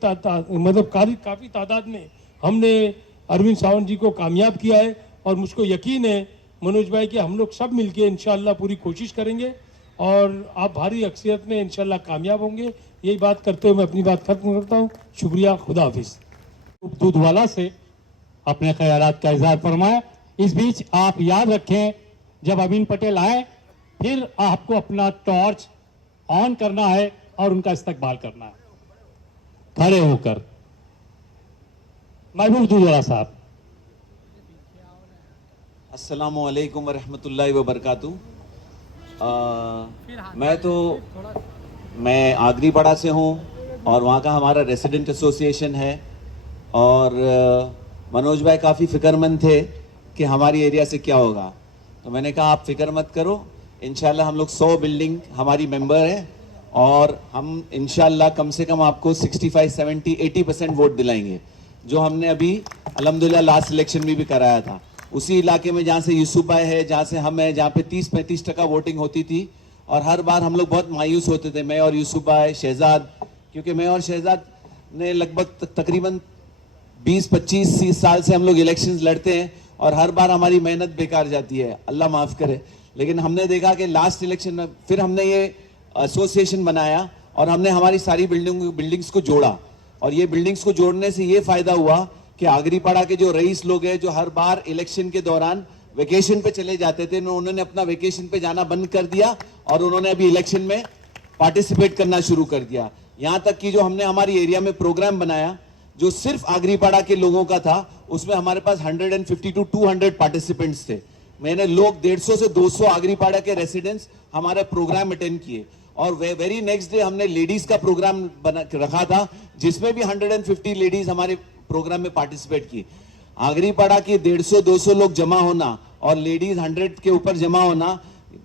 मतलब काफ़ी तादाद में हमने अरविंद सावंत जी को कामयाब किया है। और मुझको यकीन है मनोज भाई कि हम लोग सब मिलके इंशाअल्लाह पूरी कोशिश करेंगे और आप भारी अक्सरियत में इंशाल्लाह कामयाब होंगे। यही बात करते हुए मैं अपनी बात खत्म करता हूँ। शुक्रिया, खुदा हाफिज। दूधवाला से अपने ख्यालात का इजहार फरमाया। इस बीच आप याद रखें, जब अमीन पटेल आए फिर आपको अपना टॉर्च ऑन करना है और उनका इस्तकबाल करना है खड़े होकर। महबूब दूधवाला साहब। अस्सलामु अलैकुम वरहमतुल्लाहि वबरकातुहू। मैं आगरीपाड़ा से हूँ और वहाँ का हमारा रेसिडेंट एसोसिएशन है और मनोज भाई काफ़ी फ़िक्रमंद थे कि हमारी एरिया से क्या होगा, तो मैंने कहा आप फिक्र मत करो, इंशाल्लाह हम लोग 100 बिल्डिंग हमारी मेंबर हैं और हम इंशाल्लाह कम से कम आपको 65, 70, 80% वोट दिलाएंगे, जो हमने अभी अल्हम्दुलिल्लाह लास्ट इलेक्शन में भी कराया था। उसी इलाके में जहाँ से यूसुफ भाई है, जहाँ से हम हैं, जहाँ पे 30-35% वोटिंग होती थी और हर बार हम लोग बहुत मायूस होते थे, मैं और यूसुफ भाई, शहजाद, क्योंकि मैं और शहजाद ने लगभग तकरीबन 20-25 साल से हम लोग इलेक्शंस लड़ते हैं और हर बार हमारी मेहनत बेकार जाती है, अल्लाह माफ़ करे। लेकिन हमने देखा कि लास्ट इलेक्शन में फिर हमने ये एसोसिएशन बनाया और हमने हमारी सारी बिल्डिंग्स को जोड़ा और ये बिल्डिंग्स को जोड़ने से ये फ़ायदा हुआ कि आगरीपाड़ा के जो रईस लोग हैं, जो हर बार इलेक्शन के दौरान वेकेशन पे चले जाते थे, उन्होंने अपना वेकेशन पे जाना बंद कर दिया और उन्होंने अभी इलेक्शन में पार्टिसिपेट करना शुरू कर दिया। यहाँ तक कि जो हमने हमारी एरिया में प्रोग्राम बनाया जो सिर्फ आगरीपाड़ा के लोगों का था, उसमें हमारे पास 150 to 200 पार्टिसिपेंट्स थे। मैंने लोग 150 से 200 आगरीपाड़ा के रेसिडेंट्स हमारा प्रोग्राम अटेंड किए और वेरी नेक्स्ट डे हमने लेडीज का प्रोग्राम रखा था जिसमें भी 150 लेडीज हमारे प्रोग्राम में पार्टिसिपेट की। आगरीपाड़ा की 150-200 लोग जमा होना और लेडीज 100 के ऊपर जमा होना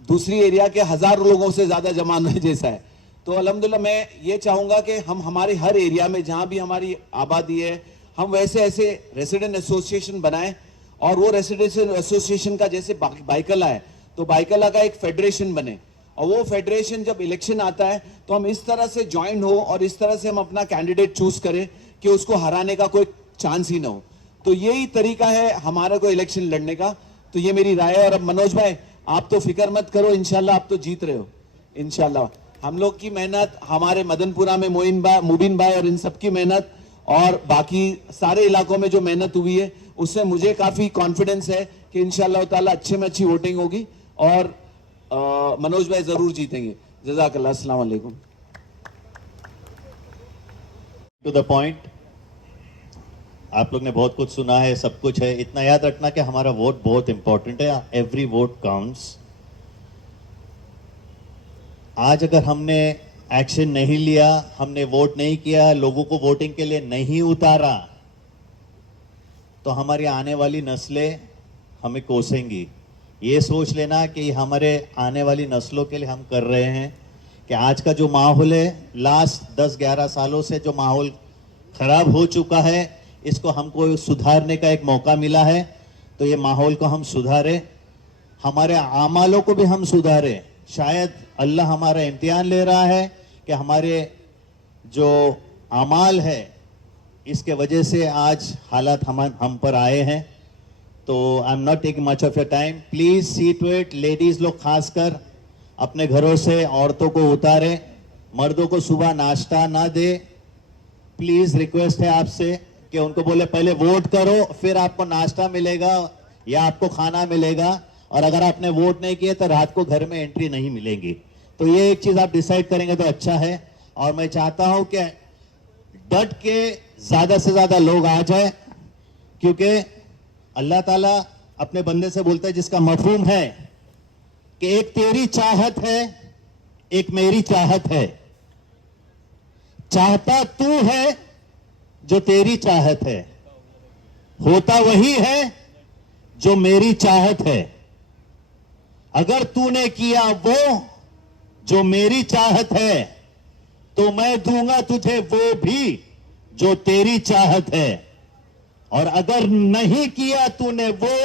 दूसरी एरिया के 1000 लोगों से ज्यादा जमा होने जैसा है। तो अल्हम्दुलिल्लाह मैं ये चाहूंगा कि हम हमारे हर एरिया में जहां भी हमारी आबादी है, हम वैसे ऐसे रेसिडेंट एसोसिएशन बनाएं और वो रेसिडेंट एसोसिएशन का जैसे बाइकला है तो बाइकला का एक फेडरेशन बने और वो फेडरेशन जब इलेक्शन आता है तो हम इस तरह से ज्वाइन हो और इस तरह से हम अपना कैंडिडेट चूज करें कि उसको हराने का कोई चांस ही ना हो। तो यही तरीका है हमारे को इलेक्शन लड़ने का। तो ये मेरी राय है। और अब मनोज भाई आप तो फिक्र मत करो, इंशाल्लाह आप तो जीत रहे हो इंशाल्लाह। हम लोग की मेहनत, हमारे मदनपुरा में मुबीन भाई और इन सब की मेहनत और बाकी सारे इलाकों में जो मेहनत हुई है उससे मुझे काफी कॉन्फिडेंस है कि इंशाल्लाह ताला अच्छे में अच्छी वोटिंग होगी और मनोज भाई जरूर जीतेंगे। जज़ाकल्लाह, अस्सलाम वालेकुम। टू द पॉइंट, आप लोग ने बहुत कुछ सुना है, सब कुछ है। इतना याद रखना कि हमारा वोट बहुत इंपॉर्टेंट है, एवरी वोट काउंट्स। आज अगर हमने एक्शन नहीं लिया, हमने वोट नहीं किया, लोगों को वोटिंग के लिए नहीं उतारा, तो हमारी आने वाली नस्लें हमें कोसेंगी। ये सोच लेना कि हमारे आने वाली नस्लों के लिए हम कर रहे हैं कि आज का जो माहौल है, लास्ट 10-11 सालों से जो माहौल खराब हो चुका है, इसको हमको सुधारने का एक मौका मिला है। तो ये माहौल को हम सुधारें, हमारे आमालों को भी हम सुधारें। शायद अल्लाह हमारा इम्तिहान ले रहा है कि हमारे जो आमाल है इसके वजह से आज हालात हम पर आए हैं। तो I am not taking much of your time, please see to it. Ladies लोग खासकर अपने घरों से औरतों को उतारें, मर्दों को सुबह नाश्ता ना दे। प्लीज रिक्वेस्ट है आपसे कि उनको बोले पहले वोट करो, फिर आपको नाश्ता मिलेगा या आपको खाना मिलेगा, और अगर आपने वोट नहीं किया तो रात को घर में एंट्री नहीं मिलेगी। तो ये एक चीज आप डिसाइड करेंगे तो अच्छा है। और मैं चाहता हूं कि डट के ज्यादा से ज्यादा लोग आ जाए, क्योंकि अल्लाह ताला अपने बंदे से बोलता है जिसका मफहूम है कि एक तेरी चाहत है, एक मेरी चाहत है। चाहता तू है जो तेरी चाहत है, होता वही है जो मेरी चाहत है। अगर तूने किया वो जो मेरी चाहत है तो मैं दूंगा तुझे वो भी जो तेरी चाहत है, और अगर नहीं किया तूने वो